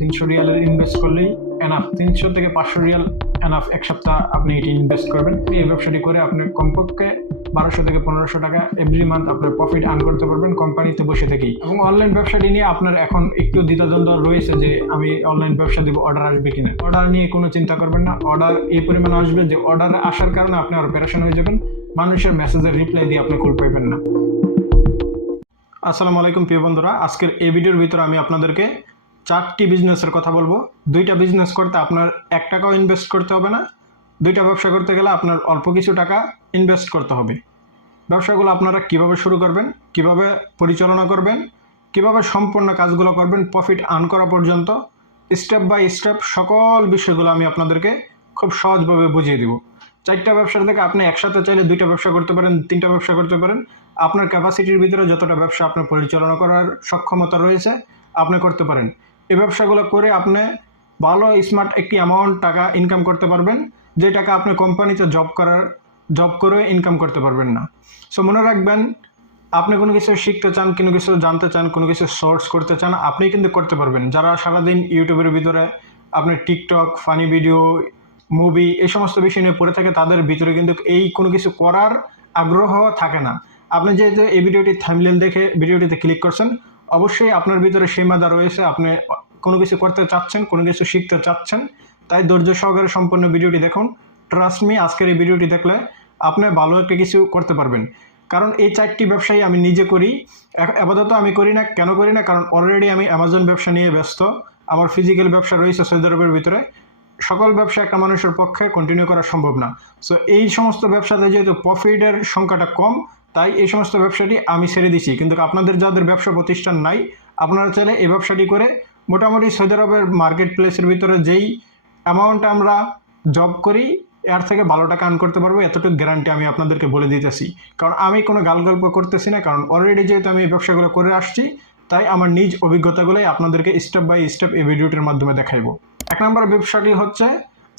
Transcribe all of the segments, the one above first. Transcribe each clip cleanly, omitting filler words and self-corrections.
300 রিয়ালের ইনভেস্ট করলেই এনাফ। 300 থেকে 500 রিয়াল এনাফ, এক সপ্তাহ আপনি এটি ইনভেস্ট করবেন। এই ব্যবসাটি করে আপনি কমপক্ষে 1200 থেকে 1500 টাকা এভরি মান্থ আপনার প্রফিট আর্ন করতে পারবেন কোম্পানিতে বসে থেকেই। এবং অনলাইন ব্যবসাটি নিয়ে আপনার এখন একটু দ্বিধাদ্বন্দ্ব রয়েছে যে আমি অনলাইন ব্যবসা দিব, অর্ডার আসবে কিনা। অর্ডার নিয়ে কোনো চিন্তা করবেন না, অর্ডার এই পরিমাণে আসবে যে অর্ডার আসার কারণে আপনি অপারেশন হয়ে যাবেন, মানুষের মেসেজের রিপ্লাই দিয়ে আপনি কল পাইবেন না। আসসালামু আলাইকুম প্রিয় বন্ধুরা, আজকের এই ভিডিওর ভিতরে আমি আপনাদেরকে 4টি বিজনেসের কথা বলবো। 2টা বিজনেস করতে আপনার 1 টাকাও ইনভেস্ট করতে হবে না। 2টা ব্যবসা করতে গেলে আপনার অল্প কিছু টাকা ইনভেস্ট করতে হবে। ব্যবসাগুলো আপনারা কিভাবে শুরু করবেন, কিভাবে পরিচালনা করবেন, কিভাবে সম্পূর্ণ কাজগুলো করবেন প্রফিট আর্ন করা পর্যন্ত, স্টেপ বাই স্টেপ সকল বিষয়গুলো আমি আপনাদেরকে খুব সহজভাবে বুঝিয়ে দিব। 4টা ব্যবসার থেকে আপনি একসাথে চাইলে 2টা ব্যবসা করতে পারেন, 3টা ব্যবসা করতে পারেন। আপনার ক্যাপাসিটির ভিতরে যতটা ব্যবসা আপনার পরিচালনা করার সক্ষমতা রয়েছে আপনি করতে পারেন। এই ব্যবসাগুলো করে আপনি ভালো স্মার্ট একটি অ্যামাউন্ট টাকা ইনকাম করতে পারবেন, যে টাকা আপনি কোম্পানিতে জব করে ইনকাম করতে পারবেন না। সো মনে রাখবেন, আপনি কোনো কিছু শিখতে চান, কোনো কিছু জানতে চান, কোনো কিছু সোর্স করতে চান, আপনি কিন্তু করতে পারবেন। যারা সারাদিন ইউটিউবের ভিতরে আপনি টিকটক, ফানি ভিডিও, মুভি এই সমস্ত বিষয় নিয়ে পড়ে থাকে, তাদের ভিতরে কিন্তু এই কোনো কিছু করার আগ্রহ থাকে না। আপনি যেহেতু এই ভিডিওটি থাম্বনেল দেখে ভিডিওটিতে ক্লিক করছেন, অবশ্যই আপনার ভিতরে সেই মাদা রয়েছে, আপনি কোনো কিছু করতে চাচ্ছেন, কোনো কিছু শিখতে চাচ্ছেন। তাই ধৈর্য সহকারে সম্পূর্ণ ভিডিওটি দেখুন। ট্রাস্ট মি, আজকের এই ভিডিওটি দেখলে আপনি ভালো একটা কিছু করতে পারবেন। কারণ এই 4টি ব্যবসায়ী আমি নিজে করি। আপাতত আমি করি না, কেন করি না? কারণ অলরেডি আমি অ্যামাজন ব্যবসা নিয়ে ব্যস্ত। আমার ফিজিক্যাল ব্যবসা রয়েছে সৌদি আরবের ভিতরে। সকল ব্যবসা একটা মানুষের পক্ষে কন্টিনিউ করা সম্ভব না। সো এই সমস্ত ব্যবসাতে যেহেতু প্রফিটের সংখ্যাটা কম, তাই এই সমস্ত ব্যবসাটি আমি ছেড়ে দিছি। কিন্তু আপনাদের যাদের ব্যবসা প্রতিষ্ঠান নাই, আপনারা চাইলে এই ব্যবসাটি করে মোটামুটি সৌদি আরবের মার্কেট প্লেসের ভিতরে যেই অ্যামাউন্ট আমরা জব করি এর থেকে ভালো টাকা আর্ন করতে পারবো, এতটুকু গ্যারান্টি আমি আপনাদেরকে বলে দিতেছি। কারণ আমি কোনো গালগল্প করতেছি না, কারণ অলরেডি যেহেতু আমি এই ব্যবসাগুলো করে আসছি, তাই আমার নিজ অভিজ্ঞতাগুলোই আপনাদেরকে স্টেপ বাই স্টেপ এই ভিডিওটির মাধ্যমে দেখাইবো। 1 নম্বর ব্যবসাটি হচ্ছে,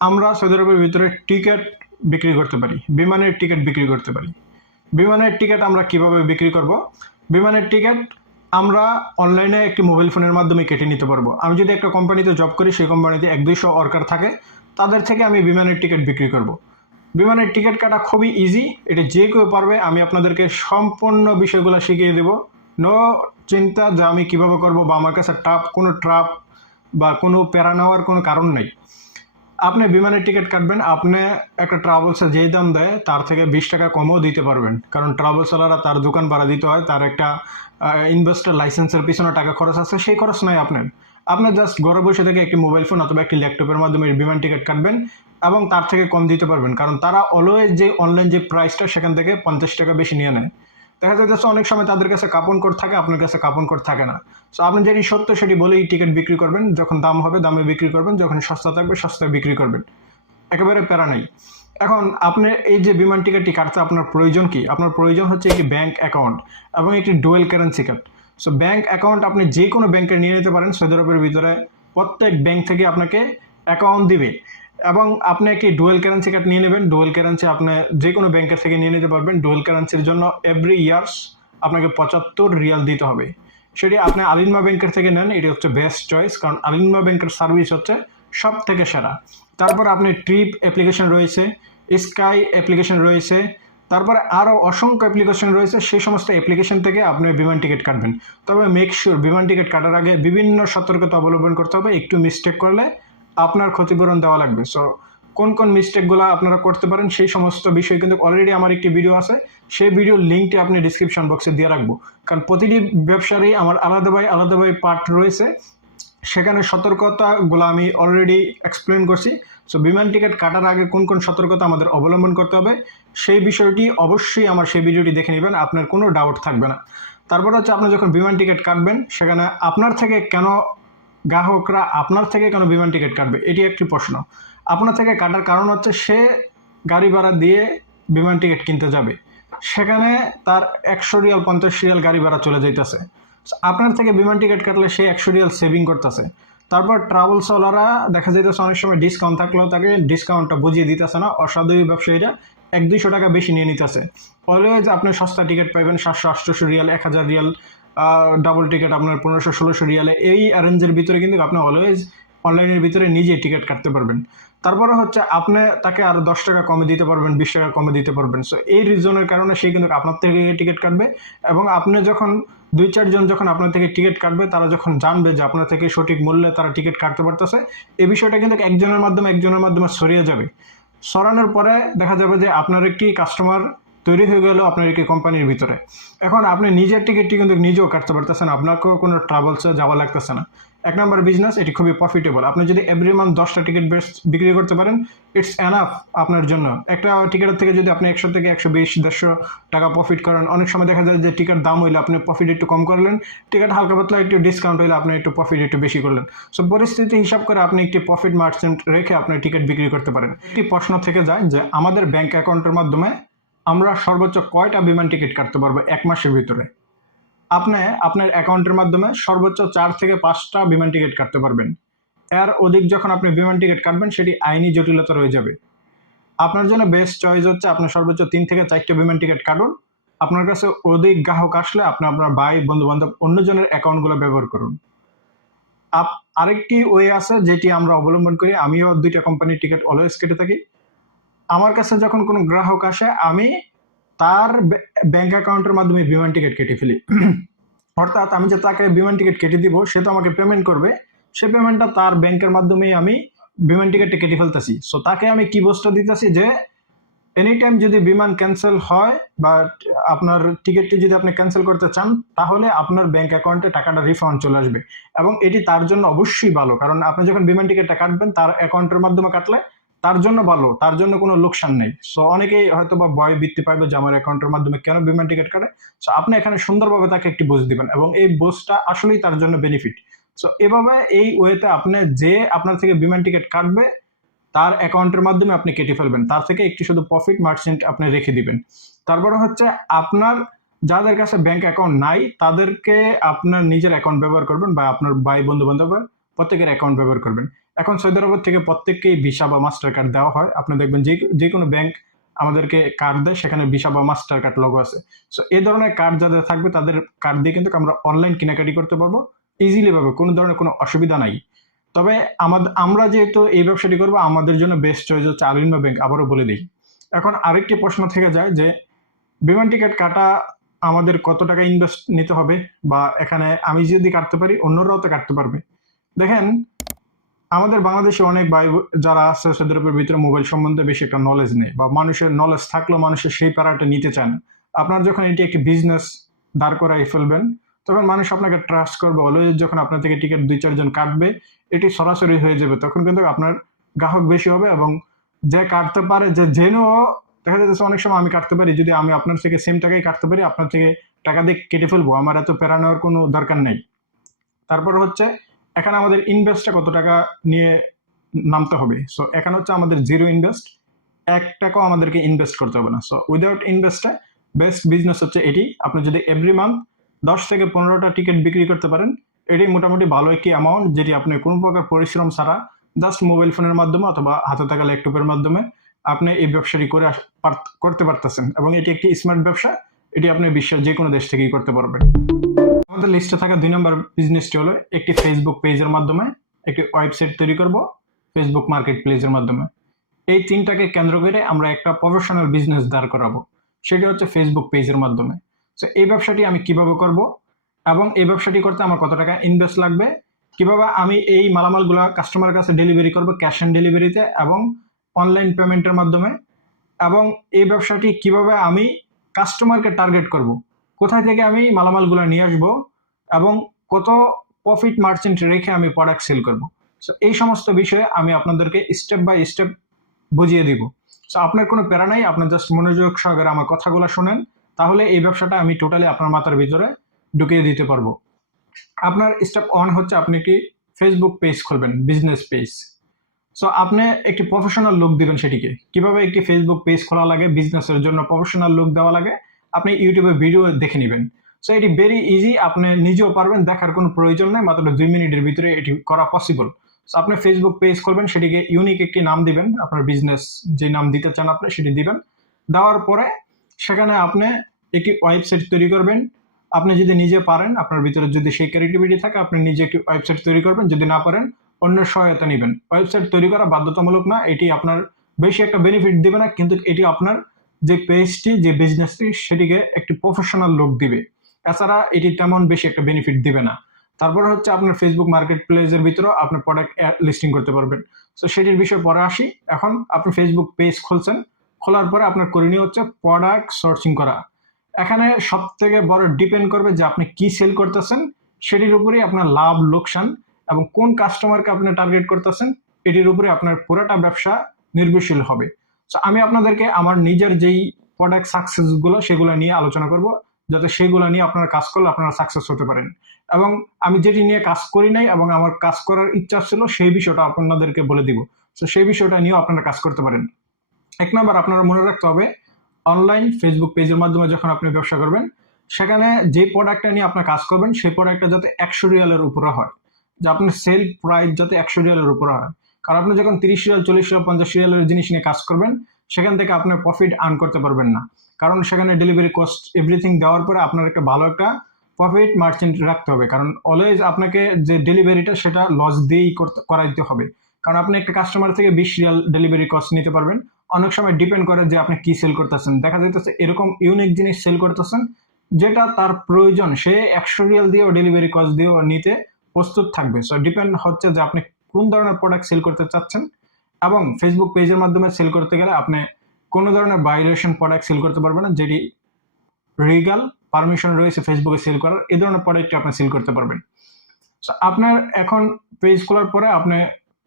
আমরা সৌদি আরবের ভিতরে টিকিট বিক্রি করতে পারি, বিমানের টিকিট বিক্রি করতে পারি। বিমানের টিকিট আমরা কিভাবে বিক্রি করব? বিমানের টিকিট আমরা অনলাইনে একটি মোবাইল ফোনের মাধ্যমে কেটে নিতে পারবো। আমি যদি একটা কোম্পানিতে জব করি, সেই কোম্পানিতে 1-200 ওয়ার্কার থাকে, তাদের থেকে আমি বিমানের টিকিট বিক্রি করব। বিমানের টিকিট কাটা খুবই ইজি, এটা যে কেউ পারবে। আমি আপনাদেরকে সম্পূর্ণ বিষয়গুলো শিখিয়ে দেব। নো চিন্তা যে আমি কিভাবে করব বা আমার কাছে কোনো ট্রাপ বা কোনো প্যারা নেওয়ার কোনো কারণ নেই। আপনি বিমানের টিকিট কাটবেন, আপনি একটা ট্রাভেলসে যেই দাম দেয় তার থেকে 20 টাকা কমও দিতে পারবেন। কারণ ট্রাভেলসওয়ালারা তার দোকান ভাড়া দিতে হয়, তার একটা ইনভেস্টার লাইসেন্সের পিছনে টাকা খরচ আছে, সেই খরচ নয় আপনি জাস্ট ঘরে বসে থেকে একটি মোবাইল ফোন অথবা একটি ল্যাপটপের মাধ্যমে বিমান টিকিট কাটবেন এবং তার থেকে কম দিতে পারবেন। কারণ তারা অলওয়েজ যে অনলাইন যে প্রাইসটা, সেখান থেকে 50 টাকা বেশি নিয়ে নেয়। দেখা যাচ্ছে অনেক সময় তাদের কাছে কাপন কোড থাকে, আপনার কাছে কাপন কোড থাকে না। সো আপনি যেটি সত্য সেটি বলেই টিকিট বিক্রি করবেন। যখন দাম হবে দামে বিক্রি করবেন, যখন সস্তা থাকবে সস্তায় বিক্রি করবেন, একেবারে প্যারা নেই। এখন আপনার এই যে বিমান টিকিটটি কাটতে আপনার প্রয়োজন কি? আপনার প্রয়োজন হচ্ছে একটি ব্যাঙ্ক অ্যাকাউন্ট এবং একটি dual currency card. So bank account আপনি যে কোনো ব্যাংকে নিয়ে নিতে পারেন। সৌদি আরবের ভিতরে প্রত্যেক ব্যাংক থেকে আপনাকে অ্যাকাউন্ট দিবে এবং আপনি একটি ডুয়েল কারেন্সি কার্ড নিয়ে নেবেন। ডুয়েল কারেন্সি আপনি যে কোনো ব্যাংকের থেকে নিয়ে নিতে পারবেন। ডুয়েল কারেন্সির জন্য এভরি ইয়ার্স আপনাকে 75 রিয়াল দিতে হবে। সেটি আপনি আলিনমা ব্যাংকের থেকে নেন, এটি হচ্ছে বেস্ট চয়েস, কারণ আলিনমা ব্যাংকের সার্ভিস হচ্ছে সব থেকে সেরা। তারপর আপনি ট্রিপ অ্যাপ্লিকেশন রয়েছে, স্কাই অ্যাপ্লিকেশন রয়েছে, তারপরে আরও অসংখ্য অ্যাপ্লিকেশন রয়েছে। সেই সমস্ত অ্যাপ্লিকেশন থেকে আপনি বিমান টিকিট কাটবেন। তবে মেক শিওর বিমান টিকিট কাটার আগে বিভিন্ন সতর্কতা অবলম্বন করতে হবে। একটু মিস্টেক করলে আপনার ক্ষতিপূরণ দেওয়া লাগবে। সো কোন কোন মিস্টেকগুলো আপনারা করতে পারেন সেই সমস্ত বিষয় কিন্তু অলরেডি আমার একটি ভিডিও আছে, সেই ভিডিওর লিঙ্কটি আপনি ডিসক্রিপশন বক্সে দিয়ে রাখবো। কারণ প্রতিটি ব্যবসারই আমার আলাদাভাবে পার্ট রয়েছে, সেখানে সতর্কতাগুলো আমি অলরেডি এক্সপ্লেন করছি। সো বিমান টিকিট কাটার আগে কোন কোন সতর্কতা আমাদের অবলম্বন করতে হবে সেই বিষয়টি অবশ্যই আমার সেই ভিডিওটি দেখে নেবেন, আপনার কোনো ডাউট থাকবে না। তারপর হচ্ছে, আপনি যখন বিমান টিকিট কাটবেন, সেখানে আপনার থেকে কেন গ্রাহকরা আপনার থেকে কেন বিমান টিকিট কাটবে, এটি একটি প্রশ্ন। আপনার থেকে কাটার কারণ হচ্ছে, সে গাড়ি ভাড়া দিয়ে বিমান টিকিট কিনতে যাবে, সেখানে তার 100 রিয়াল 50 রিয়াল গাড়ি ভাড়া চলে যাইতেছে। আপনার থেকে বিমান টিকিট কাটলে সে 100 রিয়াল সেভিং করতেছে। তারপর ট্রাভেলসওয়ালারা দেখা যাইতেছে অনেক সময় ডিসকাউন্ট থাকলেও তাকে ডিসকাউন্টটা বুঝিয়ে দিতেছে না, অসাধু ব্যবসায়ীরা 100-200 টাকা বেশি নিয়ে নিতেছে। অলওয়েজ আপনি সস্তা টিকিট পাইবেন 700-800 রিয়াল, 1000 রিয়াল ডাবল টিকিট আপনার 1500-1600 রিয়ালে, এই অ্যারেঞ্জের ভিতরে কিন্তু আপনি অলওয়েজ অনলাইনের ভিতরে নিজেই টিকিট কাটতে পারবেন। তারপরে হচ্ছে আপনি তাকে আরও 10 টাকা কমে দিতে পারবেন, 20 টাকা কমে দিতে পারবেন। সো এই রিজনের কারণে সে কিন্তু আপনার থেকে টিকিট কাটবে, এবং আপনি যখন 2-4 জন যখন আপনার থেকে টিকিট কাটবে, তারা যখন জানবে যে আপনার থেকে সঠিক মূল্যে তারা টিকিট কাটতে পারতেছে, এই বিষয়টা কিন্তু একজনের মাধ্যমে ছড়িয়ে যাবে। ছড়ানোর পরে দেখা যাবে যে আপনার একটি কাস্টমার তৈরি হয়ে গেল আপনার একটি কোম্পানির ভিতরে। এখন আপনি নিজের টিকিটটি কিন্তু নিজেও কাটতে পারতেছেন, আপনাকেও কোনো ট্রাভেলসে যাওয়া লাগতেছে না। 1 নম্বর বিজনেস, এটি খুবই প্রফিটেবল। আপনি যদি এভরি মান্থ 10টা টিকিট বিক্রি করতে পারেন, ইটস এনাফ আপনার জন্য। একটা টিকিটের থেকে যদি আপনি 100 থেকে 120-150 টাকা প্রফিট করেন, অনেক সময় দেখা যায় যে টিকিট দাম হইলে আপনি প্রফিট একটু কম করলেন, টিকিট হালকা পাতলা একটু ডিসকাউন্ট হইলে আপনি একটু প্রফিট একটু বেশি করলেন। সো পরিস্থিতি হিসাব করে আপনি একটি প্রফিট মার্জিন রেখে আপনি টিকিট বিক্রি করতে পারেন। একটি প্রশ্ন থেকে যায় যে আমাদের ব্যাংক অ্যাকাউন্টের মাধ্যমে আমরা সর্বোচ্চ কয়টা বিমান টিকিট কাটতে পারবো 1 মাসের ভিতরে? আপনি আপনার অ্যাকাউন্টের মাধ্যমে সর্বোচ্চ 4 থেকে 5টা বিমান টিকিট কাটতে পারবেন। এর অধিক যখন আপনি বিমান টিকিট কাটবেন, সেটি আইনি জটিলতা রয়ে যাবে। আপনার জন্য বেস্ট চয়েস হচ্ছে আপনি সর্বোচ্চ 3 থেকে 4টা বিমান টিকিট কাটুন। আপনার কাছে অধিক গ্রাহক আসলে আপনি আপনার ভাই, বন্ধু-বান্ধব, অন্যজনের অ্যাকাউন্টগুলো ব্যবহার করুন। আরেকটি ওয়ে আছে যেটি আমরা অবলম্বন করি, আমিও 2টা কোম্পানির টিকিট অলওয়েজ কেটে থাকি। আমার কাছে যখন কোনো গ্রাহক আসে, আমি তার ব্যাংক অ্যাকাউন্টের মাধ্যমে বিমান টিকিট কেটে ফেলি। অর্থাৎ আমি যে তাকে বিমান টিকিট কেটে দিব, সে তো আমাকে পেমেন্ট করবে, সে পেমেন্টটা তার ব্যাংকের মাধ্যমেই আমি বিমান টিকিটটা কেটে ফেলতেছি। সো তাকে আমি কি বুঝটা দিতেছি যে এনি টাইম যদি বিমান ক্যান্সেল হয় বা আপনার টিকিটটি যদি আপনি ক্যান্সেল করতে চান, তাহলে আপনার ব্যাংক অ্যাকাউন্টে টাকাটা রিফান্ড চলে আসবে। এবং এটি তার জন্য অবশ্যই ভালো, কারণ আপনি যখন বিমান টিকিটটা কাটবেন তার অ্যাকাউন্টের মাধ্যমে কাটলে তার জন্য ভালো, তার জন্য কোনো লোকসান নেই। সো অনেকেই হয়তো বা ভয় বৃত্তি পাইবে যে আমার অ্যাকাউন্টের মাধ্যমে কেন বিমান টিকিট কাটে। সো আপনি এখানে সুন্দরভাবে তাকে একটি বুঝ দিবেন, এবং এই বুঝটা আসলেই তার জন্য বেনিফিট। সো এভাবে এই ওয়েতে আপনি যে আপনার থেকে বিমান টিকিট কাটবে, তার অ্যাকাউন্টের মাধ্যমে আপনি কেটে ফেলবেন, তার থেকে একটি শুধু প্রফিট মার্জিনটা আপনি রেখে দিবেন। তারপরে হচ্ছে আপনার যাদের কাছে ব্যাংক অ্যাকাউন্ট নাই, তাদেরকে আপনার নিজের অ্যাকাউন্ট ব্যবহার করবেন, বা আপনার ভাই, বন্ধু-বান্ধব প্রত্যেকের অ্যাকাউন্ট ব্যবহার করবেন। এখন সৌদি আরব থেকে প্রত্যেককেই ভিসা বা মাস্টার কার্ড দেওয়া হয়। আপনি দেখবেন যে কোনো ব্যাংক আমাদেরকে কার্ড দেয়, সেখানে ভিসা বা মাস্টার কার্ড লোগো আছে। সো এই ধরনের কার্ড যাদের থাকবে, তাদের কার্ড দিয়ে কিন্তু আমরা অনলাইন কেনাকাটি করতে পারবো ইজিলি ভাবে, কোনো ধরনের কোনো অসুবিধা নাই। তবে আমরা যেহেতু এই ব্যবসাটি করবো, আমাদের জন্য বেস্ট চয়েস হচ্ছে আলিমা ব্যাংক, আবারও বলে দিই। এখন আরেকটি প্রশ্ন থেকে যায় যে বিমান টিকিট কাটা আমাদের কত টাকা ইনভেস্ট নিতে হবে, বা এখানে আমি যদি কাটতে পারি অন্যরাও তো কাটতে পারবে। দেখেন, আমাদের বাংলাদেশে অনেক ভাই যারা আছে সৌদি আরবের ভিতরে মোবাইল সম্বন্ধে বেশি একটা নলেজ নেই, বা মানুষের নলেজ থাকলেও মানুষের সেই প্যারাটা নিতে চায় না। আপনার যখন এটি একটি বিজনেস দাঁড় করাই ফেলবেন, তখন মানুষ আপনাকে ট্রাস্ট করবে। অলওয়েজ যখন আপনার থেকে টিকিট 2-4 জন কাটবে, এটি সরাসরি হয়ে যাবে, তখন কিন্তু আপনার গ্রাহক বেশি হবে। এবং যে কাটতে পারে, যে জেনেও দেখা যাচ্ছে অনেক সময় আমি কাটতে পারি, যদি আমি আপনার থেকে সেম টাকাই কাটতে পারি, আপনার থেকে টাকা দিয়ে কেটে ফেলবো, আমার এত প্যারা নেওয়ার কোনো দরকার নেই। তারপর হচ্ছে এখানে আমাদের ইনভেস্টটা কত টাকা নিয়ে নামতে হবে। সো এখানে হচ্ছে আমাদের জিরো ইনভেস্ট, 1 টাকাও আমাদেরকে ইনভেস্ট করতে হবে না। সো উইদাউট ইনভেস্টে বেস্ট বিজনেস হচ্ছে এটি। আপনি যদি এভরি মান্থ 10 থেকে 15টা টিকিট বিক্রি করতে পারেন, এটি মোটামুটি ভালো একটি অ্যামাউন্ট, যেটি আপনি কোনো প্রকার পরিশ্রম ছাড়া জাস্ট মোবাইল ফোনের মাধ্যমে অথবা হাতে থাকা ল্যাপটপের মাধ্যমে আপনি এই ব্যবসাটি করতে পারতেছেন, এবং এটি একটি স্মার্ট ব্যবসা। এটি আপনি বিশ্বের যে কোনো দেশ থেকেই করতে পারবেন। আমাদের লিস্টে থাকা 2 নম্বর বিজনেসটি হলো একটি ফেসবুক পেজের মাধ্যমে একটি ওয়েবসাইট তৈরি করব, ফেসবুক মার্কেট প্লেসের মাধ্যমে। এই 3টাকে কেন্দ্র করে আমরা একটা প্রফেশনাল বিজনেস দাঁড় করাবো, সেটি হচ্ছে ফেসবুক পেজের মাধ্যমে। সো এই ব্যবসাটি আমি কিভাবে করব, এবং এই ব্যবসাটি করতে আমার কত টাকা ইনভেস্ট লাগবে, কিভাবে আমি এই মালামালগুলো কাস্টমারের কাছে ডেলিভারি করব ক্যাশ অন ডেলিভারিতে এবং অনলাইন পেমেন্টের মাধ্যমে, এবং এই ব্যবসাটি কিভাবে আমি কাস্টমারকে টার্গেট করব, কোথায় থেকে আমি মালামালগুলো নিয়ে আসবো, এবং কত প্রফিট মার্জিন রেখে আমি প্রোডাক্ট সেল করব। সো এই সমস্ত বিষয়ে আমি আপনাদেরকে স্টেপ বাই স্টেপ বুঝিয়ে দিব। সো আপনার কোনো প্যারা নাই, আপনার জাস্ট মনোযোগ সহকারে আমার কথাগুলো শোনেন, তাহলে এই ব্যবসাটা আমি টোটালি আপনার মাথার ভিতরে ঢুকিয়ে দিতে পারবো। আপনার স্টেপ 1 হচ্ছে আপনি একটি ফেসবুক পেজ খুলবেন, বিজনেস পেজ। সো আপনি একটি প্রফেশনাল লুক দিবেন সেটিকে। কিভাবে একটি ফেসবুক পেজ খোলা লাগে, বিজনেসের জন্য প্রফেশনাল লুক দেওয়া লাগে, আপনি ইউটিউবে ভিডিও দেখে নেবেন। সো এটি ভেরি ইজি, আপনি নিজেও পারবেন, দেখার কোনো প্রয়োজন নেই, মাত্র 2 মিনিটের ভিতরে এটি করা পসিবল। সো আপনি ফেসবুক পেজ খুলবেন, সেটিকে ইউনিক একটি নাম দিবেন, আপনার বিজনেস যে নাম দিতে চান আপনি সেটি দিবেন। দেওয়ার পরে সেখানে আপনি একটি ওয়েবসাইট তৈরি করবেন, আপনি যদি নিজে পারেন, আপনার ভিতরে যদি সেই ক্রিয়েটিভিটি থাকে, আপনি নিজে একটি ওয়েবসাইট তৈরি করবেন। যদি না পারেন, অন্যের সহায়তা নেবেন। ওয়েবসাইট তৈরি করা বাধ্যতামূলক না, এটি আপনার বেশি একটা বেনিফিট দিবে না, কিন্তু এটি আপনার যে পেজটি, যে বিজনেসটি, সেটিকে একটি প্রফেশনাল লুক দিবে। এছাড়া এটি তেমন বেশি একটা বেনিফিট দিবে না। তারপর হচ্ছে আপনার ফেসবুক মার্কেট প্লেসের ভিতরেও আপনার প্রোডাক্ট লিস্টিং করতে পারবেন। তো সেটির বিষয়ে পরে আসি। এখন আপনি ফেসবুক পেজ খুলছেন, খোলার পরে আপনার করণীয় হচ্ছে প্রোডাক্ট সোর্সিং করা। এখানে সব থেকে বড় ডিপেন্ড করবে যে আপনি কি সেল করতেছেন, সেটির উপরেই আপনার লাভ লোকসান এবং কোন কাস্টমারকে আপনি টার্গেট করতেছেন, এটির উপরে আপনার পুরোটা ব্যবসা নির্ভরশীল হবে। তো আমি আপনাদেরকে আমার নিজের যেই প্রোডাক্ট সাকসেসগুলো সেগুলো নিয়ে আলোচনা করব, যাতে সেগুলো নিয়ে আপনারা কাজ করলে আপনারা সাকসেস হতে পারেন। এবং আমি যেটি নিয়ে কাজ করি নাই এবং আমার কাজ করার ইচ্ছা ছিল, সেই বিষয়টা আপনাদেরকে বলে দিব। তো সেই বিষয়টা নিয়েও আপনারা কাজ করতে পারেন। এক নম্বর, আপনারা মনে রাখতে হবে, অনলাইন ফেসবুক পেজের মাধ্যমে যখন আপনি ব্যবসা করবেন, সেখানে যে প্রোডাক্টটা নিয়ে আপনার কাজ করবেন, সেই প্রোডাক্টটা যাতে 100 রিয়ালের উপরে হয়, যে আপনার সেল প্রাইস যাতে 100 রিয়ালের উপরে হয়। কারণ আপনি যখন 30 রিয়াল, 40 রিয়াল, 50 রিয়ালের জিনিস নিয়ে কাজ করবেন, সেখান থেকে আপনার প্রফিট আর্ন করতে পারবেন না। কারণ সেখানে ডেলিভারি কস্ট এভরিথিং দেওয়ার পরে আপনার একটা ভালো একটা প্রফিট মার্জিন রাখতে হবে। কারণ অলওয়েজ আপনাকে যে ডেলিভারিটা, সেটা লস দিয়েই করাইতে হবে। কারণ আপনি একটা কাস্টমার থেকে 20 রিয়াল ডেলিভারি কস্ট নিতে পারবেন। অনেক সময় ডিপেন্ড করে যে আপনি কি সেল করতেছেন। দেখা যাইতেছে এরকম ইউনিক জিনিস সেল করতেছেন যেটা তার প্রয়োজন, সে 100 রিয়াল দিয়েও ডেলিভারি কস্ট দিয়েও নিতে প্রস্তুত থাকবে। সো ডিপেন্ড হচ্ছে যে আপনি কোন ধরনের প্রোডাক্ট সেল করতে চাচ্ছেন। এবং ফেসবুক পেজের মাধ্যমে সেল করতে গেলে আপনি কোনো ধরনের ভায়োলেশন প্রোডাক্ট সেল করতে পারবেন না, যেটি লিগ্যাল পারমিশন রয়েছে ফেসবুকে সেল করার, এই ধরনের প্রোডাক্ট আপনি সেল করতে পারবেন। আপনার এখন পেজ খোলার পরে আপনি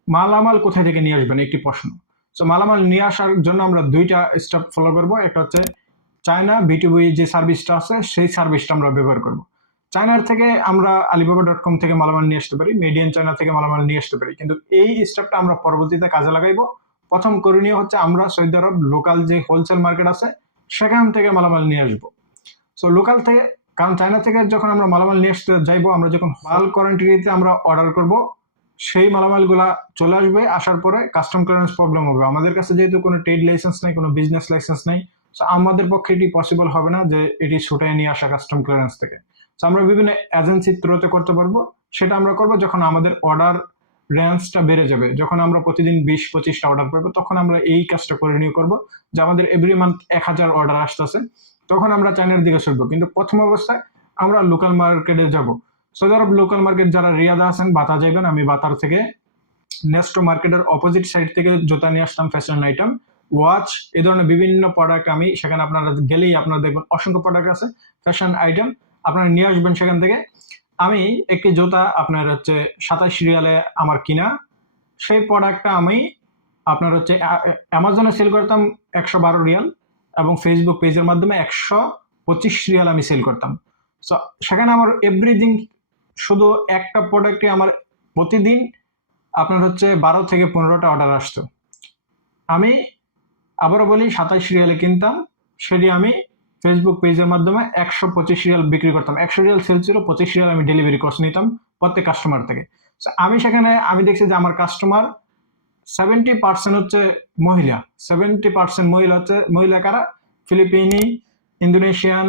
মালামাল কোথায় থেকে নিয়ে আসবেন, একটি প্রশ্ন। সো মালামাল নিয়ে আসার জন্য আমরা দুইটা স্টেপ ফলো করব। একটা হচ্ছে চায়না বিটুবি যে সার্ভিসটা আছে, সেই সার্ভিসটা আমরা ব্যবহার করব। চায়নার থেকে আমরা alibaba.com থেকে মালামাল নিয়ে আসতে পারি, মেড ইন চায়না থেকে মালামাল নিয়ে আসতে পারি, কিন্তু এই স্টেপটা আমরা পরবর্তীতে কাজে লাগাইবো। প্রথম করণীয় হচ্ছে আমরা সৌদি আরব লোকাল যে হোলসেল মার্কেট আছে, সেখান থেকে মালামাল নিয়ে আসবো। সো লোকাল থেকে, কারণ চায়না থেকে যখন আমরা মালামাল নিয়ে আসতে যাইবো, আমরা যখন বাল্ক কোয়ান্টিটিতে আমরা অর্ডার করব, সেই মালামালগুলা চলে আসবে। আসার পরে কাস্টম ক্লিয়ারেন্স প্রবলেম হবে। আমাদের কাছে যেহেতু কোনো ট্রেড লাইসেন্স নেই, কোনো বিজনেস লাইসেন্স নেই, সো আমাদের পক্ষে এটি পসিবল হবে না যে এটি ছুটাই নিয়ে আসা কাস্টম ক্লিয়ারেন্স থেকে। সো আমরা বিভিন্ন এজেন্সির থ্রুতে করতে পারবো। সেটা আমরা করবো যখন আমাদের অর্ডার রেঞ্জটা বেড়ে যাবে, যখন আমরা প্রতিদিন 20-25টা অর্ডার পাবো, তখন আমরা এই কাজটা করে নিয়ে করবো। যে আমাদের এভরি মান্থ 1000 অর্ডার আসতেছে, তখন আমরা চায়নার দিকে ছুটবো। কিন্তু প্রথম অবস্থায় আমরা লোকাল মার্কেটে যাব। সৌদি আরব লোকাল মার্কেট যারা রিয়াদা আছেন, বাতা যাইবেন। আমি বাতার থেকে নেস্টো মার্কেটের অপোজিট সাইড থেকে জুতা নিয়ে আসতাম, ফ্যাশন আইটেম, ওয়াচ, এই ধরনের বিভিন্ন প্রোডাক্ট। আমি সেখানে আপনারা গেলেই আপনারা দেখবেন অসংখ্য প্রোডাক্ট আছে, ফ্যাশন আইটেম, আপনারা নিয়ে আসবেন সেখান থেকে। আমি একটি জুতা আপনার হচ্ছে 27 রিয়ালে আমার কিনা, সেই প্রোডাক্টটা আমি আপনার হচ্ছে অ্যামাজনে সেল করতাম 112 রিয়াল, এবং ফেসবুক পেজের মাধ্যমে 125 রিয়াল আমি সেল করতাম। সো সেখানে আমার এভরিথিং, শুধু একটা প্রোডাক্টে আমার প্রতিদিন আপনার হচ্ছে 12 থেকে 15টা অর্ডার আসতো। আমি আবারও বলি, 27 রিয়ালে কিনতাম, সেটি আমি ফেসবুক পেজের মাধ্যমে 125 রিয়াল বিক্রি করতাম। 100 রিয়াল সেল ছিল, 25 রিয়াল আমি ডেলিভারি কস্ট নিতাম প্রত্যেক কাস্টমার থেকে। আমি সেখানে আমি দেখছি যে আমার কাস্টমার 70% হচ্ছে মহিলা। 70% মহিলা হচ্ছে, মহিলা কারা? ফিলিপিনি, ইন্দোনেশিয়ান,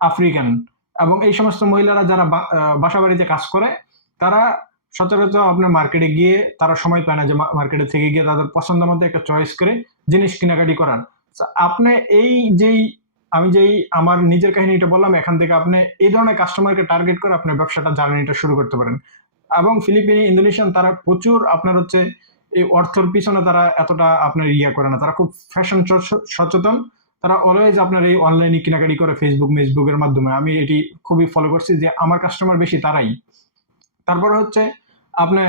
আফ্রিকান। এবং এই সমস্ত মহিলারা যারা বাসা বাড়িতে কাজ করে, তারা সচরাচর আপনার মার্কেটে গিয়ে তারা সময় পায় না যে মার্কেটে থেকে গিয়ে তাদের পছন্দ মতো একটা চয়েস করে জিনিস কেনাকাটি করার। আপনি এই যেই, আমি যেই আমার নিজের কাহিনীটা বললাম, এখান থেকে আপনি এই ধরনের কাস্টমারকে টার্গেট করে আপনার ব্যবসাটা, জার্নিটা শুরু করতে পারেন। এবং ফিলিপিনি, ইন্দোনেশিয়ান, তারা প্রচুর আপনার হচ্ছে এই অর্থের পিছনে তারা এতটা আপনার করে না, তারা খুব ফ্যাশন সচেতন। তারা অলওয়েজ আপনার এই অনলাইনে কেনাকাটি করে ফেসবুকের মাধ্যমে। আমি এটি খুবই ফলো করছি যে আমার কাস্টমার বেশি তারাই। তারপর হচ্ছে আপনি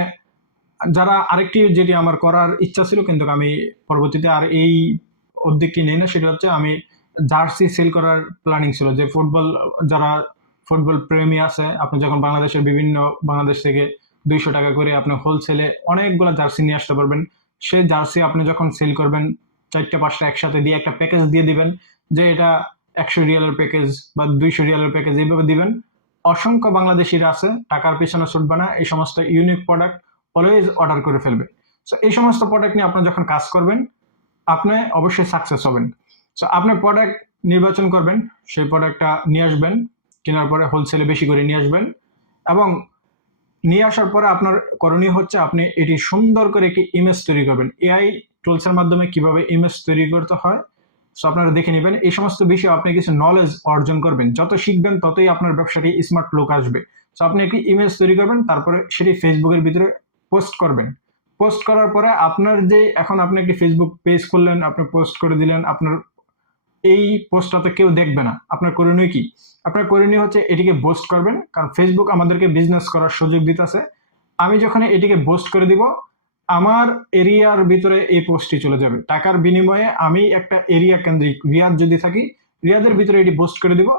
যারা, আরেকটি যেটি আমার করার ইচ্ছা ছিল কিন্তু আমি পরবর্তীতে আর এই উদ্যোগটি নেই না, সেটা হচ্ছে আমি জার্সি সেল করার প্ল্যানিং ছিল। যে যারা ফুটবল প্রেমী আছে, আপনি যখন বাংলাদেশের বাংলাদেশ থেকে 200 টাকা করে আপনি হোলসেলে অনেকগুলো জার্সি নিয়ে আসতে পারবেন। সেই জার্সি আপনি যখন সেল করবেন, 4-5টা একসাথে দিয়ে একটা প্যাকেজ দিয়ে দিবেন, যে এটা 100 রিয়ালের প্যাকেজ বা 200 রিয়ালের প্যাকেজ, এইভাবে দিবেন। অসংখ্য বাংলাদেশিরা আছে, টাকার পেছনে ছুটবে না, এই সমস্ত ইউনিক প্রোডাক্ট অলওয়েজ অর্ডার করে ফেলবে। সো এই সমস্ত প্রোডাক্ট নিয়ে আপনি যখন কাজ করবেন, আপনি অবশ্যই সাকসেস হবেন। সো আপনি প্রোডাক্ট নির্বাচন করবেন, সেই প্রোডাক্টটা নিয়ে আসবেন, কেনার পরে হোলসেলে বেশি করে নিয়ে আসবেন, এবং নিয়ে আসার পরে আপনার করণীয় হচ্ছে আপনি এটি সুন্দর করে একটি ইমেজ তৈরি করবেন। এআই টুলসের মাধ্যমে কিভাবে ইমেজ তৈরি করতে হয় সো আপনারা দেখে নেবেন। এই সমস্ত বিষয়ে আপনি কিছু নলেজ অর্জন করবেন, যত শিখবেন ততই আপনার ব্যবসাটি স্মার্ট লুক আসবে। সো আপনি একটি ইমেজ তৈরি করবেন, তারপরে সেটি ফেসবুকের ভিতরে পোস্ট করবেন। পোস্ট করার পরে আপনার যে এখন আপনি একটি ফেসবুক পেজ খুললেন, আপনি পোস্ট করে দিলেন, আপনার এই পোস্টটা তো কেউ দেখবে না। আপনার করণীয় কি? আপনার করণীয় হচ্ছে এটিকে পোস্ট করবেন, কারণ ফেসবুক আমাদেরকে বিজনেস করার সুযোগ দিতেছে। আমি যখন এটিকে পোস্ট করে দিব, আমার এরিয়ার ভিতরে এই পোস্টটি চলে যাবে। টাকার বিনিময়ে আমি একটা এরিয়া কেন্দ্রিক, রিয়াদ যদি থাকি, রিয়াদের ভিতরে এটি পোস্ট করে দিব,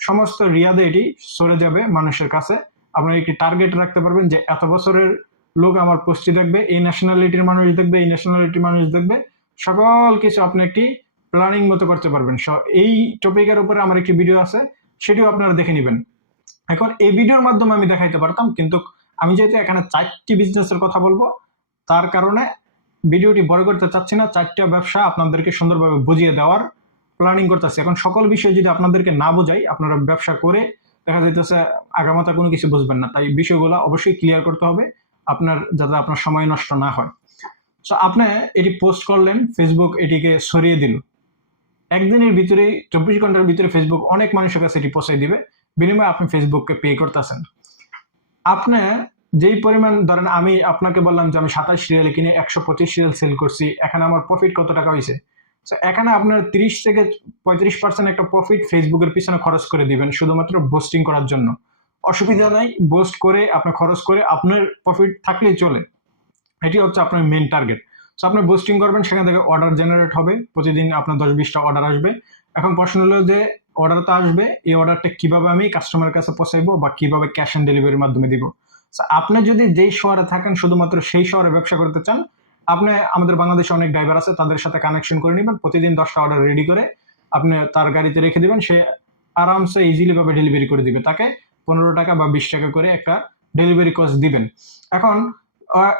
সমস্ত রিয়াদে এটি সরে যাবে মানুষের কাছে। আপনার একটি টার্গেট রাখতে পারবেন যে এত বছরের লোক আমার পোস্টটি দেখবে, এই ন্যাশনালিটির মানুষ দেখবে, এই ন্যাশনালিটির মানুষ দেখবে, সকল কিছু আপনি একটি প্ল্যানিং মতো করতে পারবেন। এই টপিকের উপরে আমার একটি ভিডিও আছে, সেটিও আপনারা দেখে নেবেন। এখন এই ভিডিওর মাধ্যমে আমি দেখাইতে পারতাম, কিন্তু আমি যেহেতু এখানে 4টি বিজনেসের কথা বলবো, তার কারণে ভিডিওটি বড় করতে চাচ্ছি না। 4টা ব্যবসা আপনাদেরকে সুন্দরভাবে বুঝিয়ে দেওয়ার প্ল্যানিং করতেছি। এখন সকল বিষয় যদি আপনাদেরকে না বোঝাই, আপনারা ব্যবসা করে দেখা যাইতেছে আগামাতা কোনো কিছু বুঝবেন না। তাই বিষয়গুলো অবশ্যই ক্লিয়ার করতে হবে আপনার, যাতে আপনার সময় নষ্ট না হয়। সো আপনি এটি পোস্ট করলেন, ফেসবুক এটিকে সরিয়ে দিল। একদিনের ভিতরে 24 ঘন্টার ভিতরে ফেসবুক অনেক মানুষের কাছে এটি পৌঁছে দিবে, বিনিময়ে আপনি ফেসবুককে পে করতেছেন। আপনি যেই পরিমাণ, ধরেন আমি আপনাকে বললাম যে আমি 27 রিয়ালে কিনে 125 রিয়াল সেল করছি, এখানে আমার প্রফিট কত টাকা হয়েছে? এখানে আপনার 30 থেকে 35% একটা প্রফিট ফেসবুকের পিছনে খরচ করে দিবেন শুধুমাত্র বুস্টিং করার জন্য। অসুবিধা নাই, বুস্ট করে আপনি খরচ করে আপনার প্রফিট থাকলেই চলে। এটি হচ্ছে আপনার মেন টার্গেট। সো আপনি বুস্টিং করবেন, সেখান থেকে অর্ডার জেনারেট হবে, প্রতিদিন আপনার 10-20টা অর্ডার আসবে। এখন প্রশ্ন হলো যে অর্ডার তো আসবে, এই অর্ডারটা কিভাবে আমি কাস্টমারের কাছে পৌঁছাইবো বা কিভাবে ক্যাশ অন ডেলিভারির মাধ্যমে দিব? আপনি যদি যেই শহরে থাকেন শুধুমাত্র সেই শহরে ব্যবসা করতে চান, আপনি আমাদের বাংলাদেশে অনেক ড্রাইভার আছে, তাদের সাথে কানেকশন করে নেবেন, প্রতিদিন 10টা অর্ডার রেডি করে আপনি তার গাড়িতে রেখে দিবেন, সে আরামসে ইজিলি ভাবে ডেলিভারি করে দিবে। তাকে 15 টাকা বা 20 টাকা করে একটা ডেলিভারি কস্ট দিবেন। এখন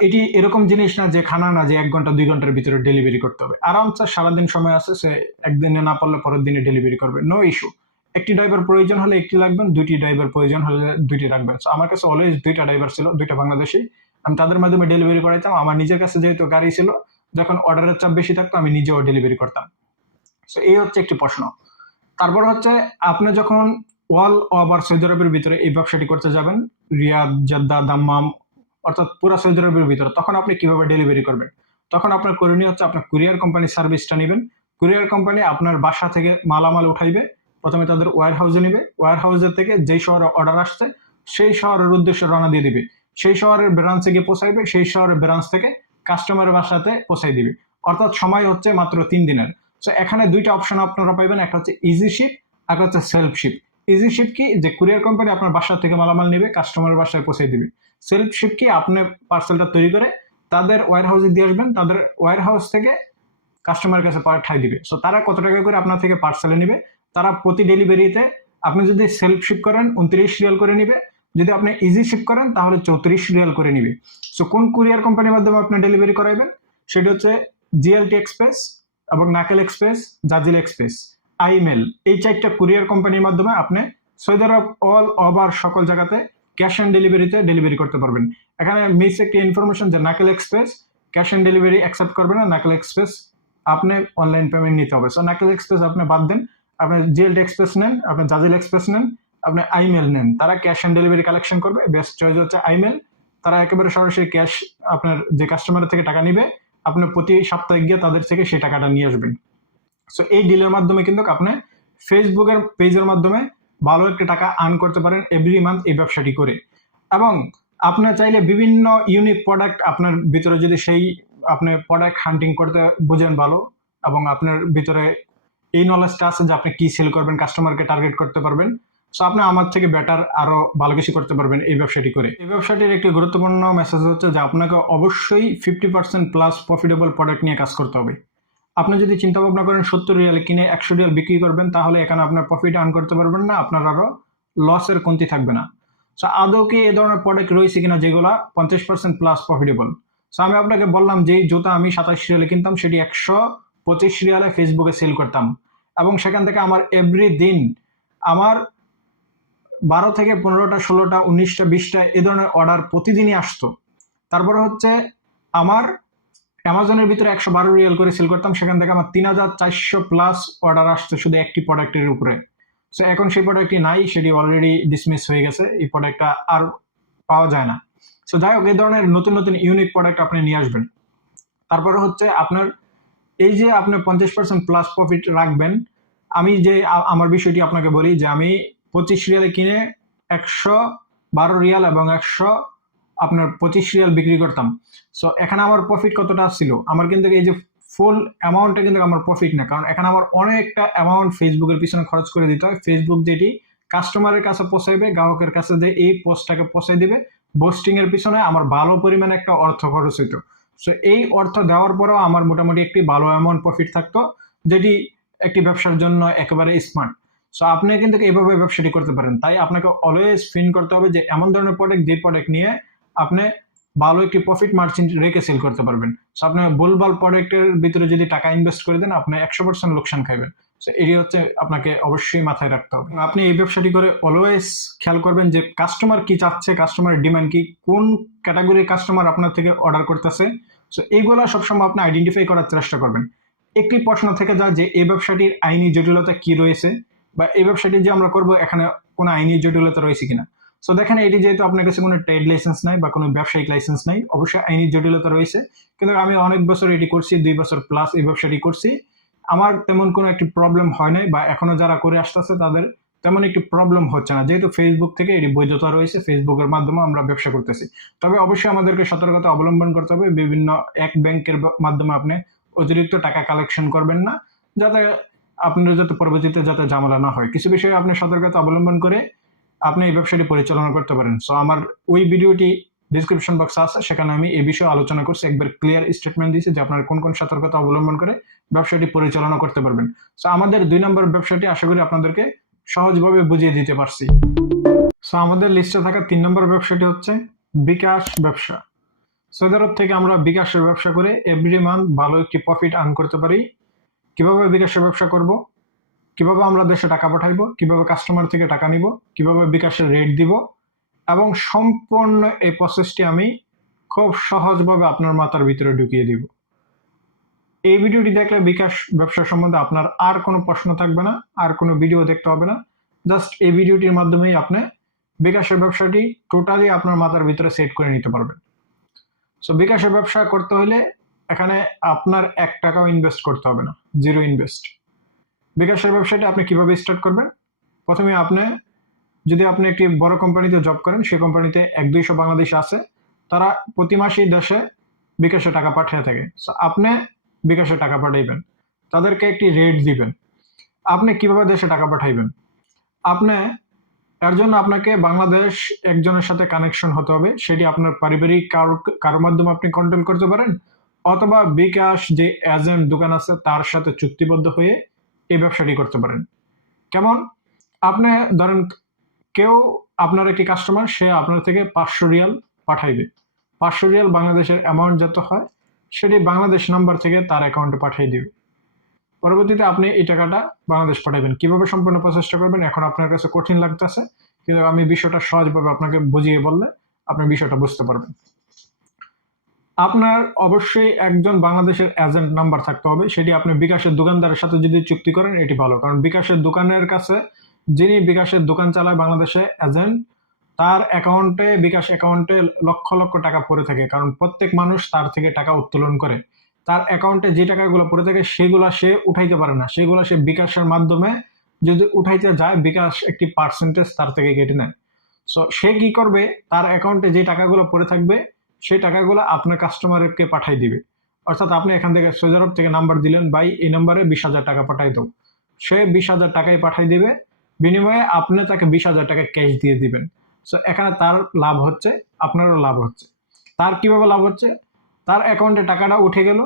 এটি এরকম জিনিস না যে খানা না যে 1 ঘন্টা 2 ঘন্টার ভিতরে ডেলিভারি করতে হবে। আরামসে সারাদিন সময় আছে, সে একদিনে না পারলে পরের দিনে ডেলিভারি করবে, নো ইস্যু। একটি ড্রাইভার প্রয়োজন হলে একটি রাখবেন, 2টি ড্রাইভার প্রয়োজন হলে 2টি রাখবেন। আমার কাছে অলওয়েজ 2টা ড্রাইভার ছিল, 2টা বাংলাদেশি। আমি তাদের মাধ্যমে ডেলিভারি করাইতাম। আমার নিজের কাছে যেহেতু গাড়ি ছিল, যখন অর্ডারের চাপ বেশি থাকতো আমি নিজেও ডেলিভারি করতাম। সো এই হচ্ছে একটি প্রশ্ন। তারপর হচ্ছে আপনি যখন অল ওভার সৌদি আরবের ভিতরে এই ব্যবসাটি করতে যাবেন, রিয়াদ, জেদ্দা, দাম্মাম, অর্থাৎ পুরা সৌদি আরবের ভিতরে, তখন আপনি কিভাবে ডেলিভারি করবেন? তখন আপনার করণীয় হচ্ছে আপনার কুরিয়ার কোম্পানির সার্ভিসটা নেবেন। কুরিয়ার কোম্পানি আপনার বাসা থেকে মালামাল উঠাইবে, প্রথমে তাদের ওয়্যার হাউসে নিবে, ওয়্যার হাউসের থেকে যেই শহরে অর্ডার আসছে সেই শহরের উদ্দেশ্যে রওনা দিয়ে দিবে, সেই শহরের ব্রাঞ্চে গিয়ে পৌঁছাইবে, সেই শহরের ব্রাঞ্চ থেকে কাস্টমারের বাসাতে পৌঁছাই দিবে। অর্থাৎ সময় হচ্ছে মাত্র 3 দিনের। সো এখানে 2টা অপশন আপনারা পাইবেন, একটা হচ্ছে ইজি শিপ, একটা হচ্ছে সেলফ শিপ। ইজি শিপ কি? যে কুরিয়ার কোম্পানি আপনার বাসা থেকে মালামাল নেবে, কাস্টমারের বাসায় পৌঁছে দিবে। সেলফ শিপ কি? আপনি পার্সেলটা তৈরি করে তাদের ওয়্যার হাউসে দিয়ে আসবেন, তাদের ওয়্যার হাউস থেকে কাস্টমারের কাছে পাঠাই দিবে। সো তারা কত টাকা করে আপনার থেকে পার্সেলে নিবে? তারা প্রতি ডেলিভারিতে, আপনি যদি সেলফ শিপ করেন 29 রিয়াল করে নিবে, যদি আপনি ইজি শিপ করেন তাহলে 34 রিয়াল করে নিবে। সো কোন কুরিয়ার কোম্পানির মাধ্যমে আপনি ডেলিভারি করাইবেন? সেটা হচ্ছে জিএলটি এক্সপ্রেস এবং নাকেল এক্সপ্রেস, জাজিল এক্সপ্রেস, আইমেল। এই 4টা কুরিয়ার কোম্পানির মাধ্যমে আপনি সৌদি আরব অল ওভার সকল জায়গাতে ক্যাশ অন ডেলিভারিতে ডেলিভারি করতে পারবেন। এখানে মিস একটি ইনফরমেশন যে নাকেল express cash on delivery accept করবে না, নাকেল এক্সপ্রেস আপনি অনলাইন পেমেন্ট নিতে হবে। সো নাকেল এক্সপ্রেস আপনি বাদ দেন, আপনি জিএলটি এক্সপ্রেস নেন, আপনি জাজিল এক্সপ্রেস নেন, আপনি আইমেল নেন, তারা ক্যাশ অন ডেলিভারি কালেকশন করবে। বেস্ট চয়েস হচ্ছে আইমেল। তারা একেবারে সরাসরি ক্যাশ, আপনার যে কাস্টমারের থেকে টাকা নিবে, আপনি প্রতি সপ্তাহে গিয়ে তাদের থেকে সেই টাকাটা নিয়ে আসবেন। সো এই ডিলের মাধ্যমে কিন্তু আপনি ফেসবুকের পেজের মাধ্যমে ভালো একটা টাকা আর্ন করতে পারেন এভরি মান্থ এই ব্যবসাটি করে। এবং আপনি চাইলে বিভিন্ন ইউনিক প্রোডাক্ট আপনার ভিতরে, যদি সেই আপনি প্রোডাক্ট হান্টিং করতে বোঝেন ভালো, এবং আপনার ভিতরে এই নলেজটা আছে যে আপনি কি সেল করবেন, কাস্টমারকে টার্গেট করতে পারবেন, সো আপনি আমার থেকে বেটার আরো ভালো কিছু করতে পারবেন এই ব্যবসাটি করে। এই ব্যবসাটির একটি গুরুত্বপূর্ণ মেসেজ হচ্ছে যে আপনাকে অবশ্যই 50% প্লাস প্রফিটেবল প্রোডাক্ট নিয়ে কাজ করতে হবে। আপনি যদি চিন্তা ভাবনা করেন 70 রিয়ালে কিনে 100 রিয়াল বিক্রি করবেন, তাহলে এখানে আপনার প্রফিট আর্ন করতে পারবেন না, আপনার আরো লসের কমতি থাকবে না। সো আদৌ কি এই ধরনের প্রোডাক্ট রয়েছে কিনা যেগুলা 50% প্লাস প্রফিটেবল? সো আমি আপনাকে বললাম যে জুতা আমি 27 রিয়ালে কিনতাম, সেটি 125 রিয়ালে ফেসবুকে সেল করতাম, এবং সেখান থেকে আমার এভরি দিন আমার 12 থেকে 15টা 16টা 19টা 20টা এই ধরনের অর্ডার প্রতিদিনই আসতো। তারপরে হচ্ছে আমার অ্যামাজনের ভিতরে 112 রিয়াল করে সেল করতাম, সেখান থেকে আমার 3400 প্লাস অর্ডার আসছে শুধু একটি প্রোডাক্টের উপরে। সো এখন সেই প্রোডাক্টটি নাই, সেটি অলরেডি ডিসমিস হয়ে গেছে, এই প্রোডাক্টটা আর পাওয়া যায় না। সো যাই হোক, এই ধরনের নতুন নতুন ইউনিক প্রোডাক্ট আপনি নিয়ে আসবেন। তারপরে হচ্ছে আপনার এই যে আপনি 50% প্লাস প্রফিট রাখবেন, আমি যে আমার বিষয়টি আপনাকে বলি যে আমি 25 রিয়ালে কিনে 112 রিয়াল এবং 25 রিয়াল বিক্রি করতাম। সো এখানে আমার প্রফিট কতটা ছিল, আমার কিন্তু এই যে ফুল অ্যামাউন্টটা কিন্তু আমার প্রফিট না, কারণ এখানে আমার অনেকটা অ্যামাউন্ট ফেসবুকের পিছনে খরচ করে দিতে হয়। ফেসবুক যেটি কাস্টমারের কাছে পৌঁছাইবে, গ্রাহকের কাছে যে এই পোস্টটাকে পৌঁছাই দিবে, বোস্টিং এর পিছনে আমার ভালো পরিমাণে একটা অর্থ খরচ হইতো। সো এই অর্থ দেওয়ার পরেও আমার মোটামুটি একটি ভালো অ্যামাউন্ট প্রফিট থাকতো, যেটি একটি ব্যবসার জন্য একেবারে স্মার্ট। সো আপনি কিন্তু এইভাবে ব্যবসাটি করতে পারেন। তাই আপনাকে অলওয়েজ ফিন করতে হবে যে এমন ধরনের প্রোডাক্ট, যে প্রোডাক্ট নিয়ে আপনি ভালো একটি প্রফিট মার্জিন রেখে সেল করতে পারবেন। সো আপনি ভুলভাল প্রোডাক্টের ভিতরে যদি টাকা ইনভেস্ট করে দেন, আপনি 100% লোকসান খাইবেন। সো এটি হচ্ছে আপনাকে অবশ্যই মাথায় রাখতে হবে। আপনি এই ব্যবসাটি করে অলওয়েজ খেয়াল করবেন যে কাস্টমার কি চাচ্ছে, কাস্টমারের ডিমান্ড কি, কোন ক্যাটাগরির কাস্টমার আপনার থেকে অর্ডার করতেছে। সো এইগুলা সবসময় আপনি আইডেন্টিফাই করার চেষ্টা করবেন। একটি প্রশ্ন থেকে যায় যে এই ব্যবসাটির আইনি জটিলতা কি রয়েছে, বা এই ব্যবসাটি যে আমরা করব এখানে কোনো আইনি জটিলতা রয়েছে কিনা। সো দেখেন, এটি যেহেতু আপনার কাছে কোনো ট্রেড লাইসেন্স নাই বা কোনো ব্যবসায়িক লাইসেন্স নাই, অবশ্যই আইনি জটিলতা রয়েছে। কিন্তু আমি অনেক বছর এটি করছি, 2 বছর প্লাস এই ব্যবসাটি করছি, আমার তেমন কোনো একটি প্রবলেম হয় নাই, বা এখনো যারা করে আসতেছে তাদের তেমন একটি প্রবলেম হচ্ছে না, যেহেতু ফেসবুক থেকে এটি বৈধতা রয়েছে, ফেসবুকের মাধ্যমে আমরা ব্যবসা করতেছি। তবে অবশ্যই আমাদেরকে সতর্কতা অবলম্বন করতে হবে, বিভিন্ন এক ব্যাংকের মাধ্যমে আপনি অতিরিক্ত টাকা কালেকশন করবেন না, যাতে আপনার যাতে পরবর্তীতে যাতে ঝামেলা না হয়। কিছু বিষয়ে আপনি সতর্কতা অবলম্বন করে আপনি এই ব্যবসাটি পরিচালনা করতে পারেন। সো আমার ওই ভিডিওটি ডিসক্রিপশন বক্সে আছে, সেখানে আমি এই বিষয়ে আলোচনা করছি, একবার ক্লিয়ার স্টেটমেন্ট দিয়েছি যে আপনারা কোন কোন সতর্কতা অবলম্বন করে ব্যবসাটি পরিচালনা করতে পারবেন। সো আমাদের 2 নম্বর ব্যবসাটি আশা করি আপনাদেরকে সহজভাবে বুঝিয়ে দিতে পারছি। সো আমাদের লিস্টে থাকা 3 নম্বর ব্যবসাটি হচ্ছে বিকাশ ব্যবসা। সৌদি আরব থেকে আমরা বিকাশের ব্যবসা করে এভরি মান্থ ভালো একটি প্রফিট আর্ন করতে পারি। কিভাবে বিকাশের ব্যবসা করব, কিভাবে আমরা দেশে টাকা পাঠাইবো, কিভাবে কাস্টমার থেকে টাকা নিব, কিভাবে বিকাশের রেট দিব, এবং সম্পূর্ণ এই প্রসেসটি আমি খুব সহজভাবে আপনার মাথার ভিতরে ঢুকিয়ে দিব। এই ভিডিওটি দেখলে বিকাশ ব্যবসা সম্বন্ধে আপনার আর কোনো প্রশ্ন থাকবে না, আর কোনো ভিডিও দেখতে হবে না। জাস্ট এই ভিডিওটির মাধ্যমেই আপনি বিকাশের ব্যবসাটি টোটালি আপনার মাথার ভিতরে সেট করে নিতে পারবেন। সো বিকাশের ব্যবসা করতে হলে এখানে আপনার 1 টাকাও ইনভেস্ট করতে হবে না, জিরো ইনভেস্ট। বিকাশের ব্যবসাটি আপনি কিভাবে স্টার্ট করবেন, প্রথমে যদি আপনি একটি বড় কোম্পানিতে জব করেন, সেই কোম্পানিতে 100-200 বাংলাদেশি আছে, তারা প্রতি মাসেই দেশে বিকাশে টাকা পাঠিয়ে থাকে। সো আপনি বিকাশে টাকা পাঠাইবেন, তাদেরকে একটি রেট দিবেন। আপনি কিভাবে দেশে টাকা পাঠাইবেন, আপনি এর জন্য আপনাকে বাংলাদেশ একজনের সাথে কানেকশন হতে হবে, সেটি আপনার পারিবারিক কারো মাধ্যমে আপনি কন্ট্রোল করতে পারেন, অথবা বিকাশ যে এজেন্ট দোকান আছে তার সাথে চুক্তিবদ্ধ হয়ে এই ব্যবসাটি করতে পারেন। কেমন, আপনি ধরেন কেউ আপনার একটি কাস্টমার, সে আপনার থেকে 500 রিয়াল পাঠাইবে, 500 রিয়াল বাংলাদেশের অ্যামাউন্ট যত হয় সেটি বাংলাদেশ নাম্বার থেকে তার অ্যাকাউন্টে পাঠিয়ে দিবে। পরবর্তীতে আপনি এই টাকাটা বাংলাদেশ পাঠাবেন। কিভাবে সম্পূর্ণ প্রসেসটা করবেন এখন আপনার কাছে কঠিন লাগতেছে, কিন্তু আমি বিষয়টা সহজভাবে আপনাকে বুঝিয়ে বললে আপনি বিষয়টা বুঝতে পারবেন। আপনার অবশ্যই একজন বাংলাদেশের এজেন্ট নাম্বার থাকতে হবে, সেটি আপনি বিকাশের দোকানদারের সাথে যদি চুক্তি করেন এটি ভালো, কারণ বিকাশের দোকানের কাছে যিনি বিকাশের দোকান চালায় বাংলাদেশে এজেন্ট, তার অ্যাকাউন্টে, বিকাশ অ্যাকাউন্টে লক্ষ লক্ষ টাকা পড়ে থাকে, কারণ প্রত্যেক মানুষ তার থেকে টাকা উত্তোলন করে। তার অ্যাকাউন্টে যে টাকাগুলো পড়ে থাকে সেগুলো সে উঠাইতে পারে না, সেগুলো সে বিকাশের মাধ্যমে যদি উঠাইতে যায়, বিকাশ একটি পার্সেন্টেজ তার থেকে কেটে নেয়। সো সে কি করবে, তার অ্যাকাউন্টে যে টাকাগুলো পড়ে থাকবে সেই টাকাগুলো আপনার কাস্টমারকে পাঠাই দিবে। অর্থাৎ আপনি এখান থেকে সৌদি আরব থেকে নাম্বার দিলেন, ভাই এই নাম্বারে 20,000 টাকা পাঠাই দাও, সে 20,000 টাকাই পাঠাই দিবে, বিনিময়ে আপনি তাকে 20,000 টাকা ক্যাশ দিয়ে দিবেন। সো এখানে তার লাভ হচ্ছে, আপনারও লাভ হচ্ছে। তার কিভাবে লাভ হচ্ছে, তার অ্যাকাউন্টে টাকাটা উঠে গেল,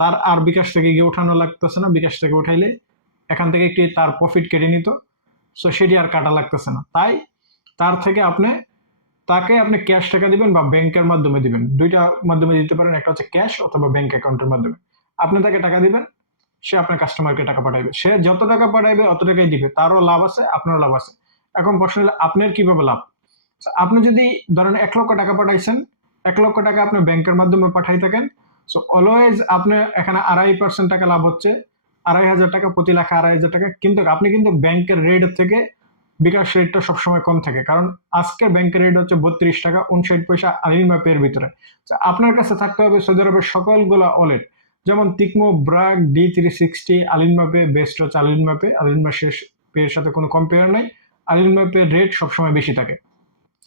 তার আর বিকাশ থেকে গিয়ে উঠানো লাগতেছে না, বিকাশ থেকে উঠাইলে এখান থেকে একটি তার প্রফিট কেটে নিত, সো সেটি আর কাটা লাগতেছে না। তাই তার থেকে তাকে আপনি ক্যাশ টাকা দিবেন বা ব্যাংকের মাধ্যমে দিবেন, দুইটা মাধ্যমে দিতে পারেন, একটা হচ্ছে ক্যাশ অথবা ব্যাংক অ্যাকাউন্টের মাধ্যমে। আপনি তাকে টাকা দিবেন, সে আপনার কাস্টমারকে টাকা পাঠাইবে, সে যত টাকা পাঠাইবে অত টাকাই দিবে, তারও লাভ আছে আপনারও লাভ আছে। এখন প্রশ্ন হলো আপনার কিভাবে লাভ। আপনি যদি ধরেন 1 লক্ষ টাকা পাঠাইছেন, 1 লক্ষ টাকা আপনি ব্যাংকের মাধ্যমে পাঠাই থাকেন, সো অলওয়েজ আপনার এখানে 2.5% টাকা লাভ হচ্ছে, 2,500 টাকা প্রতি লাখে 2,500 টাকা। কিন্তু আপনি কিন্তু ব্যাংকের রেট থেকে বিকাশ রেটটা সবসময় কম থাকে, কারণ আজকে ব্যাংকের রেট হচ্ছে 32 টাকা 59 পয়সা আলিমা পের ভিতরে। আপনার কাছে থাকতে হবে সৌদি আরবের সকলগুলা ওয়ালেট, যেমন তিকমো, ব্রাক, D360, আলিমা পে, বেস্ট হচ্ছে আলিমা পে। আলিমা শেষ পের সাথে কোনো কম্পেয়ার নাই, আলিমা পের রেট সবসময় বেশি থাকে।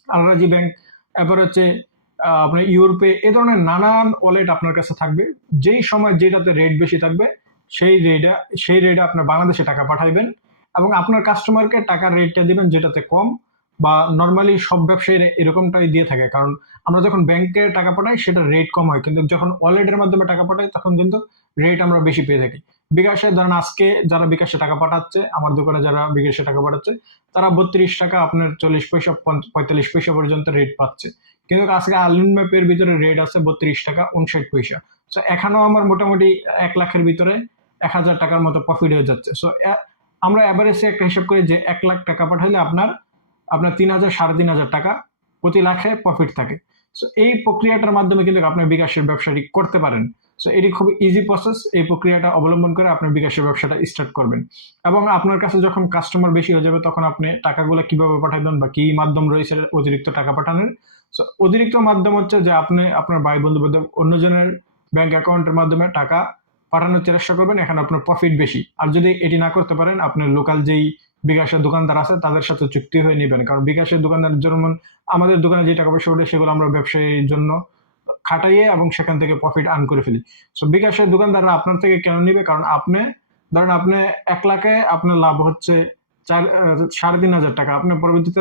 আলরাজি ব্যাংক, এরপর হচ্ছে আপনার ইউরোপে, এ ধরনের নানান ওয়ালেট আপনার কাছে থাকবে। যেই সময় যেটাতে রেট বেশি থাকবে সেই রেটে আপনার বাংলাদেশে টাকা পাঠাইবেন এবং আপনার কাস্টমারকে টাকার রেটটা দিবেন যেটাতে কম, বা নর্মালি সব ব্যবসায়ী এরকমটাই দিয়ে থাকে। কারণ আমরা যখন ব্যাংকে টাকা পাঠাই সেটা রেট কম হয়, কিন্তু যখন ওয়ালেটের মাধ্যমে টাকা পাঠাই তখন কিন্তু রেট আমরা বেশি পেয়ে থাকি। বিকাশে ধরেন আজকে যারা বিকাশে টাকা পাঠাচ্ছে, আমার দোকানে যারা বিকাশে টাকা পাঠাচ্ছে, তারা 32 টাকা আপনার 40 পয়সা 45 পয়সা পর্যন্ত রেট পাচ্ছে। কিন্তু আজকে আলিম ম্যাপের ভিতরে রেট আছে 32 টাকা 59 পয়সা। সো এখানেও আমার মোটামুটি 1 লাখের ভিতরে 1,000 টাকার মতো প্রফিট হয়ে যাচ্ছে। সো আমরা অ্যাভারেজে একটা হিসাব করি যে 1 লাখ টাকা পাঠালে আপনার 3,000 3,500 টাকা প্রতি লাখে প্রফিট থাকে। সো এই প্রক্রিয়াটার মাধ্যমে কিন্তু আপনার বিকাশের ব্যবসাটি করতে পারেন। সো এটি খুব ইজি প্রসেস। এই প্রক্রিয়াটা অবলম্বন করে আপনার বিকাশের ব্যবসাটা স্টার্ট করবেন, এবং আপনার কাছে যখন কাস্টমার বেশি হয়ে যাবে তখন আপনি টাকাগুলো কিভাবে পাঠাবেন বা কি মাধ্যম রয়েছে অতিরিক্ত টাকা পাঠানোর। সো অতিরিক্ত মাধ্যম হচ্ছে যে আপনি আপনার ভাই বন্ধু বান্ধব অন্যজনের ব্যাংক অ্যাকাউন্টের মাধ্যমে টাকা পাঠানোর চেষ্টা করবেন, এখানে আপনার প্রফিট বেশি। আর যদি এটি না করতে পারেন, আপনার লোকাল যেই বিকাশের দোকানদার আছে তাদের সাথে চুক্তি হয়ে নেবেন, কারণ বিকাশের দোকানদার যেমন আমাদের দোকানে যে টাকা পয়সা ওঠে সেগুলো আমরা ব্যবসায়ীর জন্য খাটাইয়ে এবং সেখান থেকে প্রফিট আর্ন করে ফেলি। সো বিকাশের দোকানদাররা আপনার থেকে কেন নিবে? কারণ আপনি ধরেন আপনি 1 লাখে আপনার লাভ হচ্ছে 3,500 টাকা, আপনি পরবর্তীতে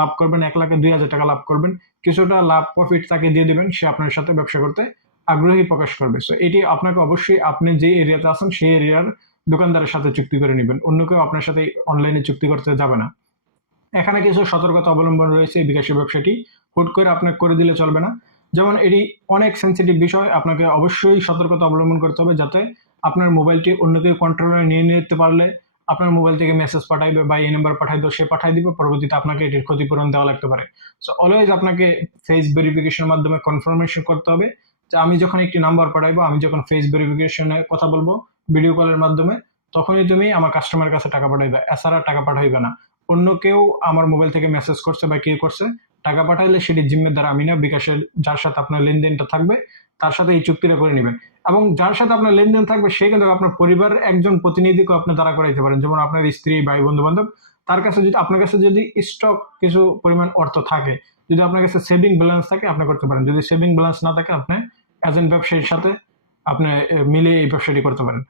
লাভ করবেন 1 লাখে 2,000 টাকা লাভ করবেন, কিছুটা লাভ প্রফিট তাকে দিয়ে দিবেন, সে আপনার সাথে ব্যবসা করতে আগ্রহী প্রকাশ করবে। সো এটি আপনাকে অবশ্যই আপনি যে এরিয়াতে আছেন সেই এরিয়ার দোকানদারের সাথে চুক্তি করে নেবেন, অন্য কেউ আপনার সাথে অনলাইনে চুক্তি করতে যাবে না। এখানে কিছু সতর্কতা অবলম্বন রয়েছে এই বিকাশের ব্যবসাটি হুট করে আপনাকে করে দিলে চলবে না। যেমন এটি অনেক সেন্সিটিভ বিষয়, আপনাকে অবশ্যই সতর্কতা অবলম্বন করতে হবে যাতে আপনার মোবাইলটি অন্য কেউ কন্ট্রোলে নিয়ে নিতে পারলে আপনার মোবাইল থেকে মেসেজ পাঠাইবে বা এই নাম্বার পাঠাই দাও, সে পাঠাই দিবে, পরবর্তীতে আপনাকে এটির ক্ষতিপূরণ দেওয়া লাগতে পারে। সো অলওয়েজ আপনাকে ফেস ভেরিফিকেশনের মাধ্যমে কনফার্মেশন করতে হবে যে আমি যখন একটি নাম্বার পাঠাইবো, আমি যখন ফেস ভেরিফিকেশনে কথা বলবো ভিডিও কলের মাধ্যমে, তখনই তুমি আমার কাস্টমারের কাছে টাকা পাঠাইবে, এছাড়া টাকা পাঠাইবে না। অন্য কেউ আমার মোবাইল থেকে মেসেজ করছে বা কে করছে, টাকা পাঠাইলে সেটি জিম্মেদার আমি না, বিকাশের যার সাথে আপনার লেনদেনটা থাকবে তার সাথে এই চুক্তিটা করে নেবেন। এবং যার সাথে আপনার লেনদেন থাকবে সে কিন্তু আপনার পরিবারের একজন প্রতিনিধিকে আপনি দাঁড়া করাইতে পারেন, যেমন আপনার স্ত্রী, ভাই, বন্ধু বান্ধব। তার কাছে যদি আপনার কাছে যদি স্টক কিছু পরিমাণ অর্থ থাকে, যদি আপনার কাছে সেভিং ব্যালেন্স থাকে আপনি করতে পারেন, যদি সেভিং ব্যালেন্স না থাকে আপনি এজেন্ট ব্যবসায়ীর সাথে আপনি মিলে এই ব্যবসাটি করতে পারেন।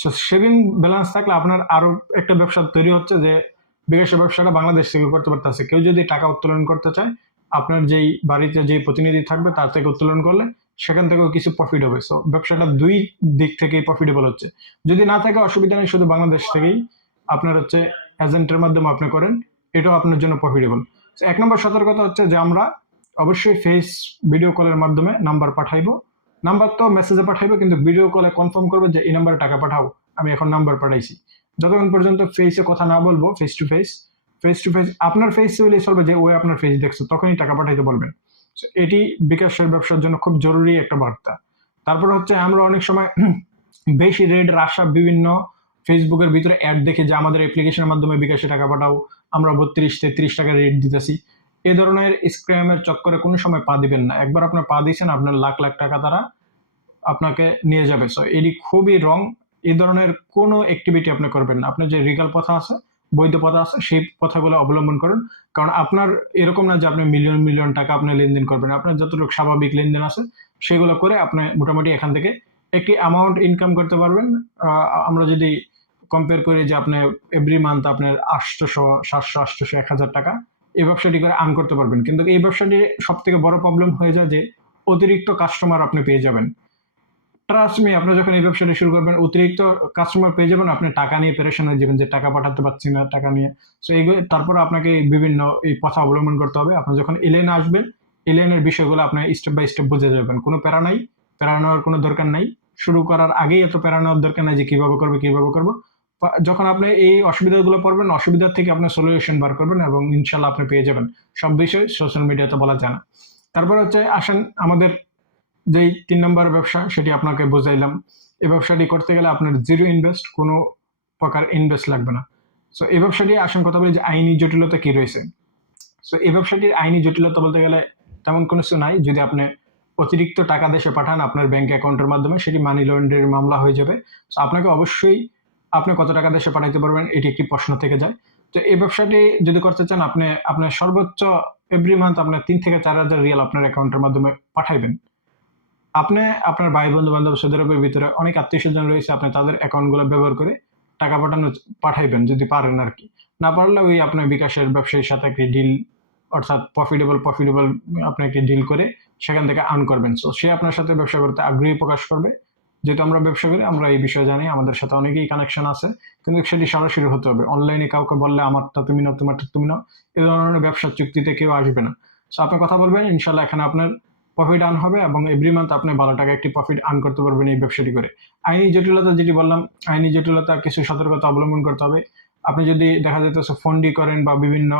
সো সেভিং ব্যালেন্স থাকলে আপনার আরো একটা ব্যবসা তৈরি হচ্ছে যে বিকাশের ব্যবসাটা বাংলাদেশ থেকে করতে পারতেছে। কেউ যদি টাকা উত্তোলন করতে চায়, আপনার যেই বাড়িতে যেই প্রতিনিধি থাকবে তার থেকে উত্তোলন করলে সেখান থেকেও কিছু প্রফিট হবে। সো ব্যবসাটা দুই দিক থেকেই প্রফিটেবল হচ্ছে। যদি না থাকে অসুবিধা নেই, শুধু বাংলাদেশ থেকেই আপনার হচ্ছে এজেন্টের মাধ্যমে আপনি করেন, এটাও আপনার জন্য প্রফিটেবল। 1 নম্বর সতর্কতা হচ্ছে যে আমরা অবশ্যই ফেস ভিডিও কলের মাধ্যমে নাম্বার পাঠাইবো। নাম্বার তো মেসেজে পাঠাইবো, কিন্তু ভিডিও কলে কনফার্ম করবো যে এই নাম্বারে টাকা পাঠাও, আমি এখন নাম্বার পাঠাইছি। যতক্ষণ পর্যন্ত ফেসে কথা না বলবো, ফেস টু ফেস আপনার ফেস হলেই চলবে যে ওই আপনার ফেস দেখছো, তখনই টাকা পাঠাইতে বলবেন। এটি বিকাশের ব্যবসার জন্য খুব জরুরি একটা বার্তা। তারপর হচ্ছে আমরা অনেক সময় বেশি রেটের আশা বিভিন্ন ফেসবুকের ভিতরে অ্যাড দেখে যে আমাদের অ্যাপ্লিকেশনের মাধ্যমে বিকাশে টাকা পাঠাও, আমরা 32-33 টাকা রেট দিতেছি। এই ধরনের স্ক্যামের চক্করে কোনো সময় পা দিবেন না। একবার আপনার পা দিয়েছেন, আপনার লাখ লাখ টাকা তারা আপনাকে নিয়ে যাবে। সো এটি খুবই রং। এই ধরনের কোনো অ্যাক্টিভিটি আপনি করবেন না। আপনার যে লিগ্যাল পথা আছে, বৈধ পথা আছে, সেই পথাগুলো অবলম্বন করুন। কারণ আপনার এরকম না যে আপনি মিলিয়ন মিলিয়ন টাকা আপনি লেনদেন করবেন। আপনার যতটুকু স্বাভাবিক লেনদেন আছে সেগুলো করে আপনি মোটামুটি এখান থেকে একটি অ্যামাউন্ট ইনকাম করতে পারবেন। আমরা যদি কম্পেয়ার করি যে আপনি এভরি মান্থ আপনার 800, 700, 800, 1,000 টাকা এই ব্যবসাটি করে আর্ন করতে পারবেন। কিন্তু এই ব্যবসাটি সব থেকে বড় প্রবলেম হয়ে যায় যে অতিরিক্ত কাস্টমার আপনি পেয়ে যাবেন। ট্রাস্ট মি, আপনি যখন এই ব্যবসাটা শুরু করবেন অতিরিক্ত কাস্টমার পেয়ে যাবেন, আপনি টাকা নিয়ে পেরেশান হয়ে যাবেন যে টাকা পাঠাতে পারছি না, টাকা নিয়ে। সো এইগুলো তারপর আপনাকে বিভিন্ন এই পথা অবলম্বন করতে হবে। আপনি যখন এলেনে আসবেন, এলেনের বিষয়গুলো আপনি স্টেপ বাই স্টেপ বুঝে যাবেন। কোনো প্যারা নাই, প্যারা নেওয়ার কোনো দরকার নাই। শুরু করার আগেই এত প্যারা নেওয়ার দরকার নাই যে কিভাবে করবো। যখন আপনি এই অসুবিধাগুলো পড়বেন, অসুবিধার থেকে আপনি সলিউশন বার করবেন এবং ইনশাল্লাহ আপনি পেয়ে যাবেন। সব বিষয় সোশ্যাল মিডিয়াতে বলা যায় না। তারপর হচ্ছে আসেন আমাদের যেই ৩ নম্বর ব্যবসা, সেটি আপনাকে বুঝাইলাম। এই ব্যবসাটি করতে গেলে আপনার জিরো ইনভেস্ট, কোনো প্রকার ইনভেস্ট লাগবে না। সো এই ব্যবসাটি আসেন কথা বলি যে আইনি জটিলতা কি রয়েছে। সো এই ব্যবসাটির আইনি জটিলতা বলতে গেলে তেমন কোনো কিছু নাই। যদি আপনি অতিরিক্ত টাকা দেশে পাঠান আপনার ব্যাংক অ্যাকাউন্টের মাধ্যমে, সেটি মানি লন্ডারিং মামলা হয়ে যাবে। সো আপনাকে অবশ্যই আপনি কত টাকা দেশে পাঠাইতে পারবেন এটি একটি প্রশ্ন থেকে যায়। তো এই ব্যবসাটি যদি করতে চান, আপনি আপনার সর্বোচ্চ এভরি মান্থ আপনার ৩ থেকে ৪,০০০ রিয়াল আপনার অ্যাকাউন্টের মাধ্যমে পাঠাইবেন। আপনি আপনার ভাই বন্ধু বান্ধব সৌদি আরবের ভিতরে অনেক আত্মীয় স্বজন রয়েছে, আপনি তাদের অ্যাকাউন্টগুলো ব্যবহার করে টাকা পাঠাইবেন যদি পারেন আর কি। না পারলে ওই আপনার বিকাশের ব্যবসায়ীর সাথে একটি ডিল, অর্থাৎ প্রফিটেবল আপনি একটি ডিল করে সেখান থেকে আর্ন করবেন। সো সে আপনার সাথে ব্যবসা করতে আগ্রহী প্রকাশ করবে। যেহেতু আমরা ব্যবসা করি, আমরা এই বিষয়ে জানি, আমাদের সাথে অনেকেই কানেকশন আছে, কিন্তু সেটি সরাসরি হতে হবে। অনলাইনে কাউকে বললে আমারটা তুমি নাও, তোমারটা তুমি নাও, এই ধরনের ব্যবসার চুক্তিতে কেউ আসবে না। সো আপনি কথা বলবেন, ইনশাল্লাহ এখানে আপনার প্রফিট আর্ন হবে এবং এভরি মান্থ আপনি ভালো টাকা একটি প্রফিট আর্ন করতে পারবেন এই ব্যবসাটি করে। আইনি জটিলতা যেটি বললাম, আইনি জটিলতা কিছু সতর্কতা অবলম্বন করতে হবে। আপনি যদি দেখা যাইতেছে ফন্ডি করেন বা বিভিন্ন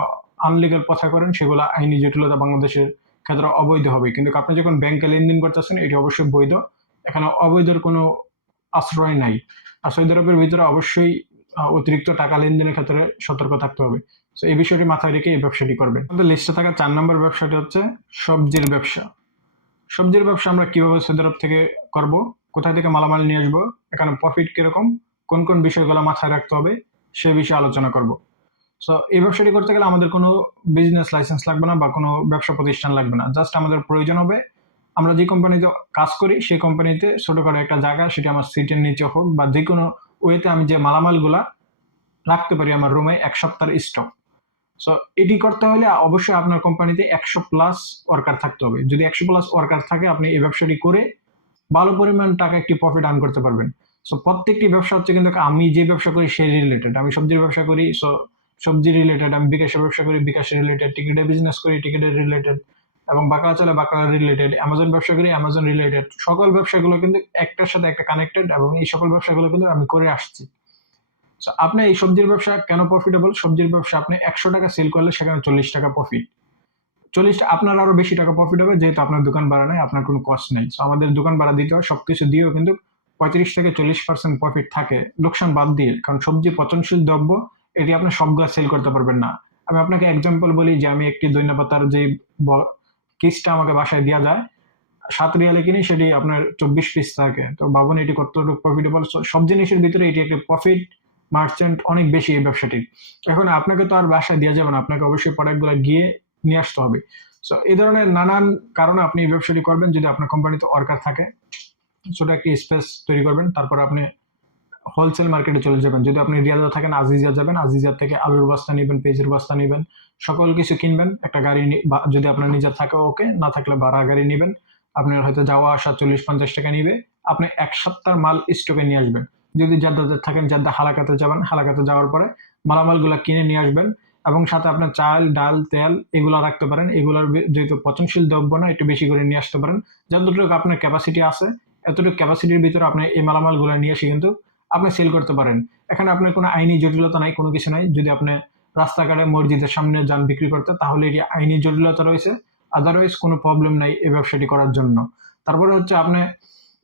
আনলিগাল প্রথা করেন, সেগুলো আইনি জটিলতা বাংলাদেশের ক্ষেত্রে অবৈধ হবে। কিন্তু আপনি যখন ব্যাংকে লেনদেন করতেছেন, এটি অবশ্যই বৈধ। এখানে অবৈধের কোনো আশ্রয় নাই। আর সৌদি আরবের ভিতরে অবশ্যই অতিরিক্ত টাকা লেনদেনের ক্ষেত্রে সতর্ক থাকতে হবে। তো এই বিষয়টি মাথায় রেখে এই ব্যবসাটি করবেন। আমাদের লিস্টে থাকা ৪ নম্বর ব্যবসাটি হচ্ছে সবজির ব্যবসা। সবজির ব্যবসা আমরা কিভাবে সৌদি আরব থেকে করব, কোথা থেকে মালামাল নিয়ে আসবো, এখানে প্রফিট কিরকম, কোন কোন বিষয়গুলো মাথায় রাখতে হবে, সে বিষয়ে আলোচনা করব। সো এই ব্যবসাটি করতে গেলে আমাদের কোনো বিজনেস লাইসেন্স লাগবে না বা কোনো ব্যবসা প্রতিষ্ঠান লাগবে না। জাস্ট আমাদের প্রয়োজন হবে, আমরা যে কোম্পানিতে কাজ করি সেই কোম্পানিতে ছোটখাটো একটা জায়গা, সেটা আমার সিটের নিচে হোক বা যে কোনো ওয়েতে আমি যে মালামালগুলা রাখতে পারি আমার রুমে ১ সপ্তাহের স্টক। সো এটি করতে হলে অবশ্যই আপনার কোম্পানিতে ১০০+ ওয়ার্কার থাকতে হবে। যদি ১০০+ ওয়ার্কার থাকে, আপনি এই ব্যবসাটি করে ভালো পরিমাণ টাকা একটি প্রফিট আর্ন করতে পারবেন। সো প্রত্যেকটি ব্যবসা হচ্ছে কিন্তু আমি যে ব্যবসা করি সেই রিলেটেড। আমি সবজির ব্যবসা করি, সো সবজি রিলেটেড। আমি বিকাশের ব্যবসা করি, বিকাশের রিলেটেড। টিকিটের বিজনেস করি, টিকিটের রিলেটেড। এবং বাকলা চলে, বাকলা রিলেটেড। অ্যামাজন ব্যবসা করি, অ্যামাজন রিলেটেড। সকল ব্যবসাগুলো কিন্তু একটার সাথে একটা কানেক্টেড এবং এই সকল ব্যবসাগুলো কিন্তু আমি করে আসছি। সো আপনি এই সবজির ব্যবসা কেন প্রফিটেবল? সবজির ব্যবসা আপনি ১০০ টাকা সেল করলে সেখানে ৪০ টাকা প্রফিট। ৪০ আপনার আরো বেশি টাকা প্রফিট হবে, যেহেতু আপনার দোকান ভাড়া নাই, আপনার কোনো কস্ট নেই। সো আমাদের দোকান ভাড়া দিতে হয়, সবকিছু দিয়েও কিন্তু ৩৫ থেকে ৪০% প্রফিট থাকে, লোকসান বাদ দিয়ে। কারণ সবজি পচনশীল দ্রব্য, এটি আপনি সবগুলা সেল করতে পারবেন না। আমি আপনাকে এক্সাম্পল বলি যে আমি একটি ধনিয়া পাতার যে কিসটা আমাকে বাসায় দেওয়া যায় ৭ রিয়ালে কিনি, সেটি আপনার ২৪ পিস থাকে। তো ভাবুন এটি কতটুকু প্রফিটেবল। সব জিনিসের ভিতরে এটি একটা প্রফিট মার্চেন্ট অনেক বেশি এই ব্যবসাটির। এখন আপনাকে তো আর বাসায় দেওয়া যাবে না, আপনাকে অবশ্যই প্রোডাক্টগুলো গিয়ে নিয়ে আসতে হবে। সো এই ধরনের নানান কারণে আপনি এই ব্যবসাটি করবেন। যদি আপনার কোম্পানিতে ওয়ার্কার থাকে, ছোট একটি স্পেস তৈরি করবেন, তারপর আপনি হোলসেল মার্কেটে চলে যাবেন। যদি আপনি রিয়াদে থাকেন, আজিজিয়া যাবেন, আজিজিয়া থেকে আলুর বস্তা নেবেন, পেঁয়াজের বস্তা নেবেন, সকল কিছু কিনবেন। একটা গাড়ি যদি আপনার নিজের থাকে ওকে, না থাকলে ভাড়া গাড়ি নেবেন। আপনার হয়তো যাওয়া আসা ৪০-৫০ টাকা নিবে। আপনি ১ সপ্তাহ মাল স্টকে নিয়ে আসবেন। যদি জাদ্দাতে থাকেন, জাদ্দা হালাকাতে যাবেন, হালাকাতে যাওয়ার পরে মালামালগুলো কিনে নিয়ে আসবেন এবং সাথে আপনার চাল, ডাল, তেল এগুলো রাখতে পারেন। এগুলোর যেহেতু পচনশীল দ্রব্য না, একটু বেশি করে নিয়ে আসতে পারেন। যতটুকু আপনার ক্যাপাসিটি আছে, এতটুকু ক্যাপাসিটির ভিতরে আপনি এই মালামালগুলো নিয়ে এসে কিন্তু আপনি সেল করতে পারেন। এখানে আপনার কোনো আইনি জটিলতা নাই, কোনো কিছু নাই। যদি আপনি রাস্তাঘাটে মসজিদের সামনে যান বিক্রি করতে, তাহলে এটি আইনি জটিলতা রয়েছে। আদারওয়াইজ কোনো প্রবলেম নাই এই ব্যবসাটি করার জন্য। তারপরে হচ্ছে আপনি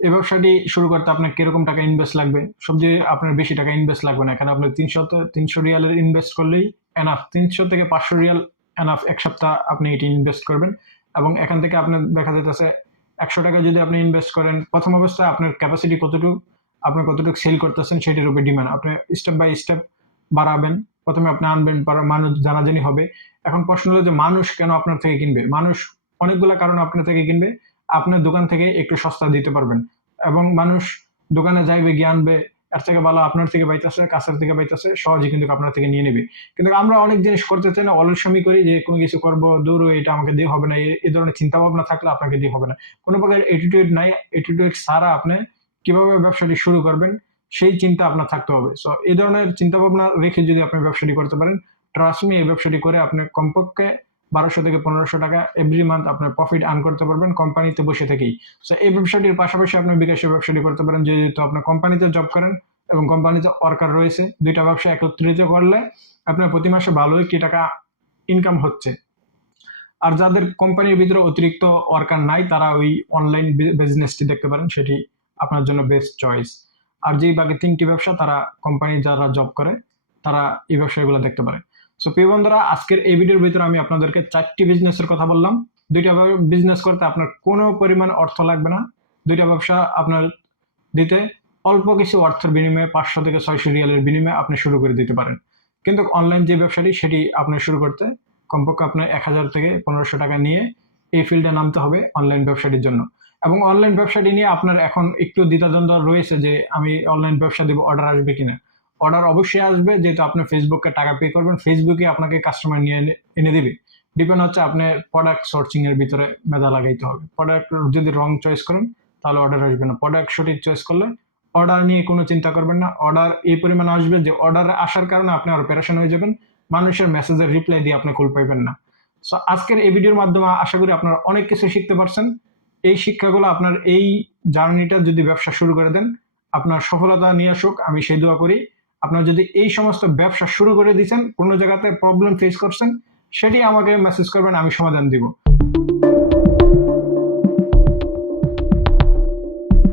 এই ব্যবসাটি শুরু করতে আপনার কিরকম টাকা ইনভেস্ট লাগবে? সবজি আপনার বেশি টাকা ইনভেস্ট লাগবে না। এখানে আপনার ৩০০ রিয়ালের ইনভেস্ট করলেই এনাফ। ৩০০ থেকে ৫০০ রিয়াল এনাফ। ১ সপ্তাহ আপনি এটি ইনভেস্ট করবেন এবং এখান থেকে আপনার দেখা যাইতেছে ১০০ টাকা যদি আপনি ইনভেস্ট করেন, প্রথম অবস্থায় আপনার ক্যাপাসিটি কতটুকু, আপনি কতটুকু সেল করতেছেন সেটির উপর ডিমান্ড। আপনি স্টেপ বাই স্টেপ বাড়াবেন। প্রথমে আপনি আনবেন, মানুষ জানাজানি হবে। এখন প্রশ্ন হলো যে মানুষ কেন আপনার থেকে কিনবে? মানুষ অনেকগুলো কারণে আপনার থেকে কিনবে। আপনার দোকান থেকে একটু সস্তা দিতে পারবেন এবং মানুষ দোকানে যাইবে, গিয়ে আনবে, এর থেকে ভালো আপনার থেকে পাইতেছে, কাছের থেকে পাইতেছে, সহজে কিন্তু আপনার থেকে নিয়ে নেবে। কিন্তু আমরা অনেক জিনিস করতে চাই না, অলসমি করি যে কোনো কিছু করবো, দৌড়ো, এটা আমাকে দিয়ে হবে না, এই ধরনের চিন্তা ভাবনা থাকলে আপনাকে দিয়ে হবে না। কোনো প্রকার অ্যাটিটিউড নাই। অ্যাটিটিউড ছাড়া আপনি কিভাবে ব্যবসাটি শুরু করবেন সেই চিন্তা আপনার থাকতে হবে। সো এই ধরনের চিন্তা ভাবনা রেখে যদি আপনি ব্যবসাটি করতে পারেন, ট্রাস্ট মি, এই ব্যবসাটি করে আপনি কমপক্ষে ১২০০ থেকে ১৫০০ টাকা এভরি মান্থ আপনার প্রফিট আর্ন করতে পারবেন কোম্পানিতে বসে থেকেই। সো এই ব্যবসাটির পাশাপাশি আপনি বিকাশের ব্যবসাটি করতে পারেন, যেহেতু আপনার কোম্পানিতে জব করেন এবং কোম্পানিতে ওয়ার্কার রয়েছে, দুইটা ব্যবসা একত্রিত করলে আপনার প্রতি মাসে ভালো একটি টাকা ইনকাম হচ্ছে। আর যাদের কোম্পানির ভিতরে অতিরিক্ত ওয়ার্কার নাই তারা ওই অনলাইন বিজনেসটি দেখতে পারেন, সেটি আপনার জন্য বেস্ট চয়েস। আর যেই বাকি 3টি ব্যবসা তারা কোম্পানি যারা জব করে তারা এই ব্যবসাগুলো দেখতে পারে। সো প্রিয় বন্ধুরা, আজকের এই ভিডিওর ভিতরে আমি আপনাদেরকে 4টি বিজনেসের কথা বললাম। দুইটা বিজনেস করতে আপনার কোনো পরিমাণ অর্থ লাগবে না। দুইটা ব্যবসা আপনার দিতে অল্প কিছু অর্থের বিনিময়ে 500 থেকে 600 রিয়ালের বিনিময়ে আপনি শুরু করে দিতে পারেন। কিন্তু অনলাইন যে ব্যবসাটি সেটি আপনি শুরু করতে কমপক্ষে আপনার 1000 থেকে 1500 টাকা নিয়ে এই ফিল্ডে নামতে হবে অনলাইন ব্যবসাটির জন্য। এবং অনলাইন ব্যবসাটি নিয়ে আপনার এখন একটু দ্বিধাদ্বন্দ্ব রয়েছে যে আমি অনলাইন ব্যবসা দিব, অর্ডার আসবে কিনা। অর্ডার অবশ্যই আসবে, যেহেতু আপনি ফেসবুককে টাকা পে করবেন, ফেসবুকে আপনাকে কাস্টমার নিয়ে এনে দিবে। ডিপেন্ড হচ্ছে আপনি প্রোডাক্ট সোর্সিং এর ভিতরে মেধা লাগাইতে হবে। প্রোডাক্ট যদি রং চয়েস করেন তাহলে অর্ডার আসবে না, প্রোডাক্ট সঠিক চয়েস করলে অর্ডার নিয়ে কোনো চিন্তা করবেন না। অর্ডার এই পরিমাণে আসবে যে অর্ডার আসার কারণে আপনি অপারেশন হয়ে যাবেন, মানুষের মেসেজের রিপ্লাই দিয়ে আপনি কল পাইবেন না। সো আজকের এই ভিডিওর মাধ্যমে আশা করি আপনারা অনেক কিছু শিখতে পারছেন। এই শিক্ষাগুলো আপনার এই জার্নিটা যদি ব্যবসা শুরু করে দেন আপনার সফলতা নিয়ে আসুক, আমি সেই দোয়া করি। আপনার যদি এই সমস্ত ব্যবসা শুরু করে দিয়েছেন, কোনো জায়গাতে প্রবলেম ফেস করছেন, সেটি আমাকে মেসেজ করবেন, আমি সমাধান দিব।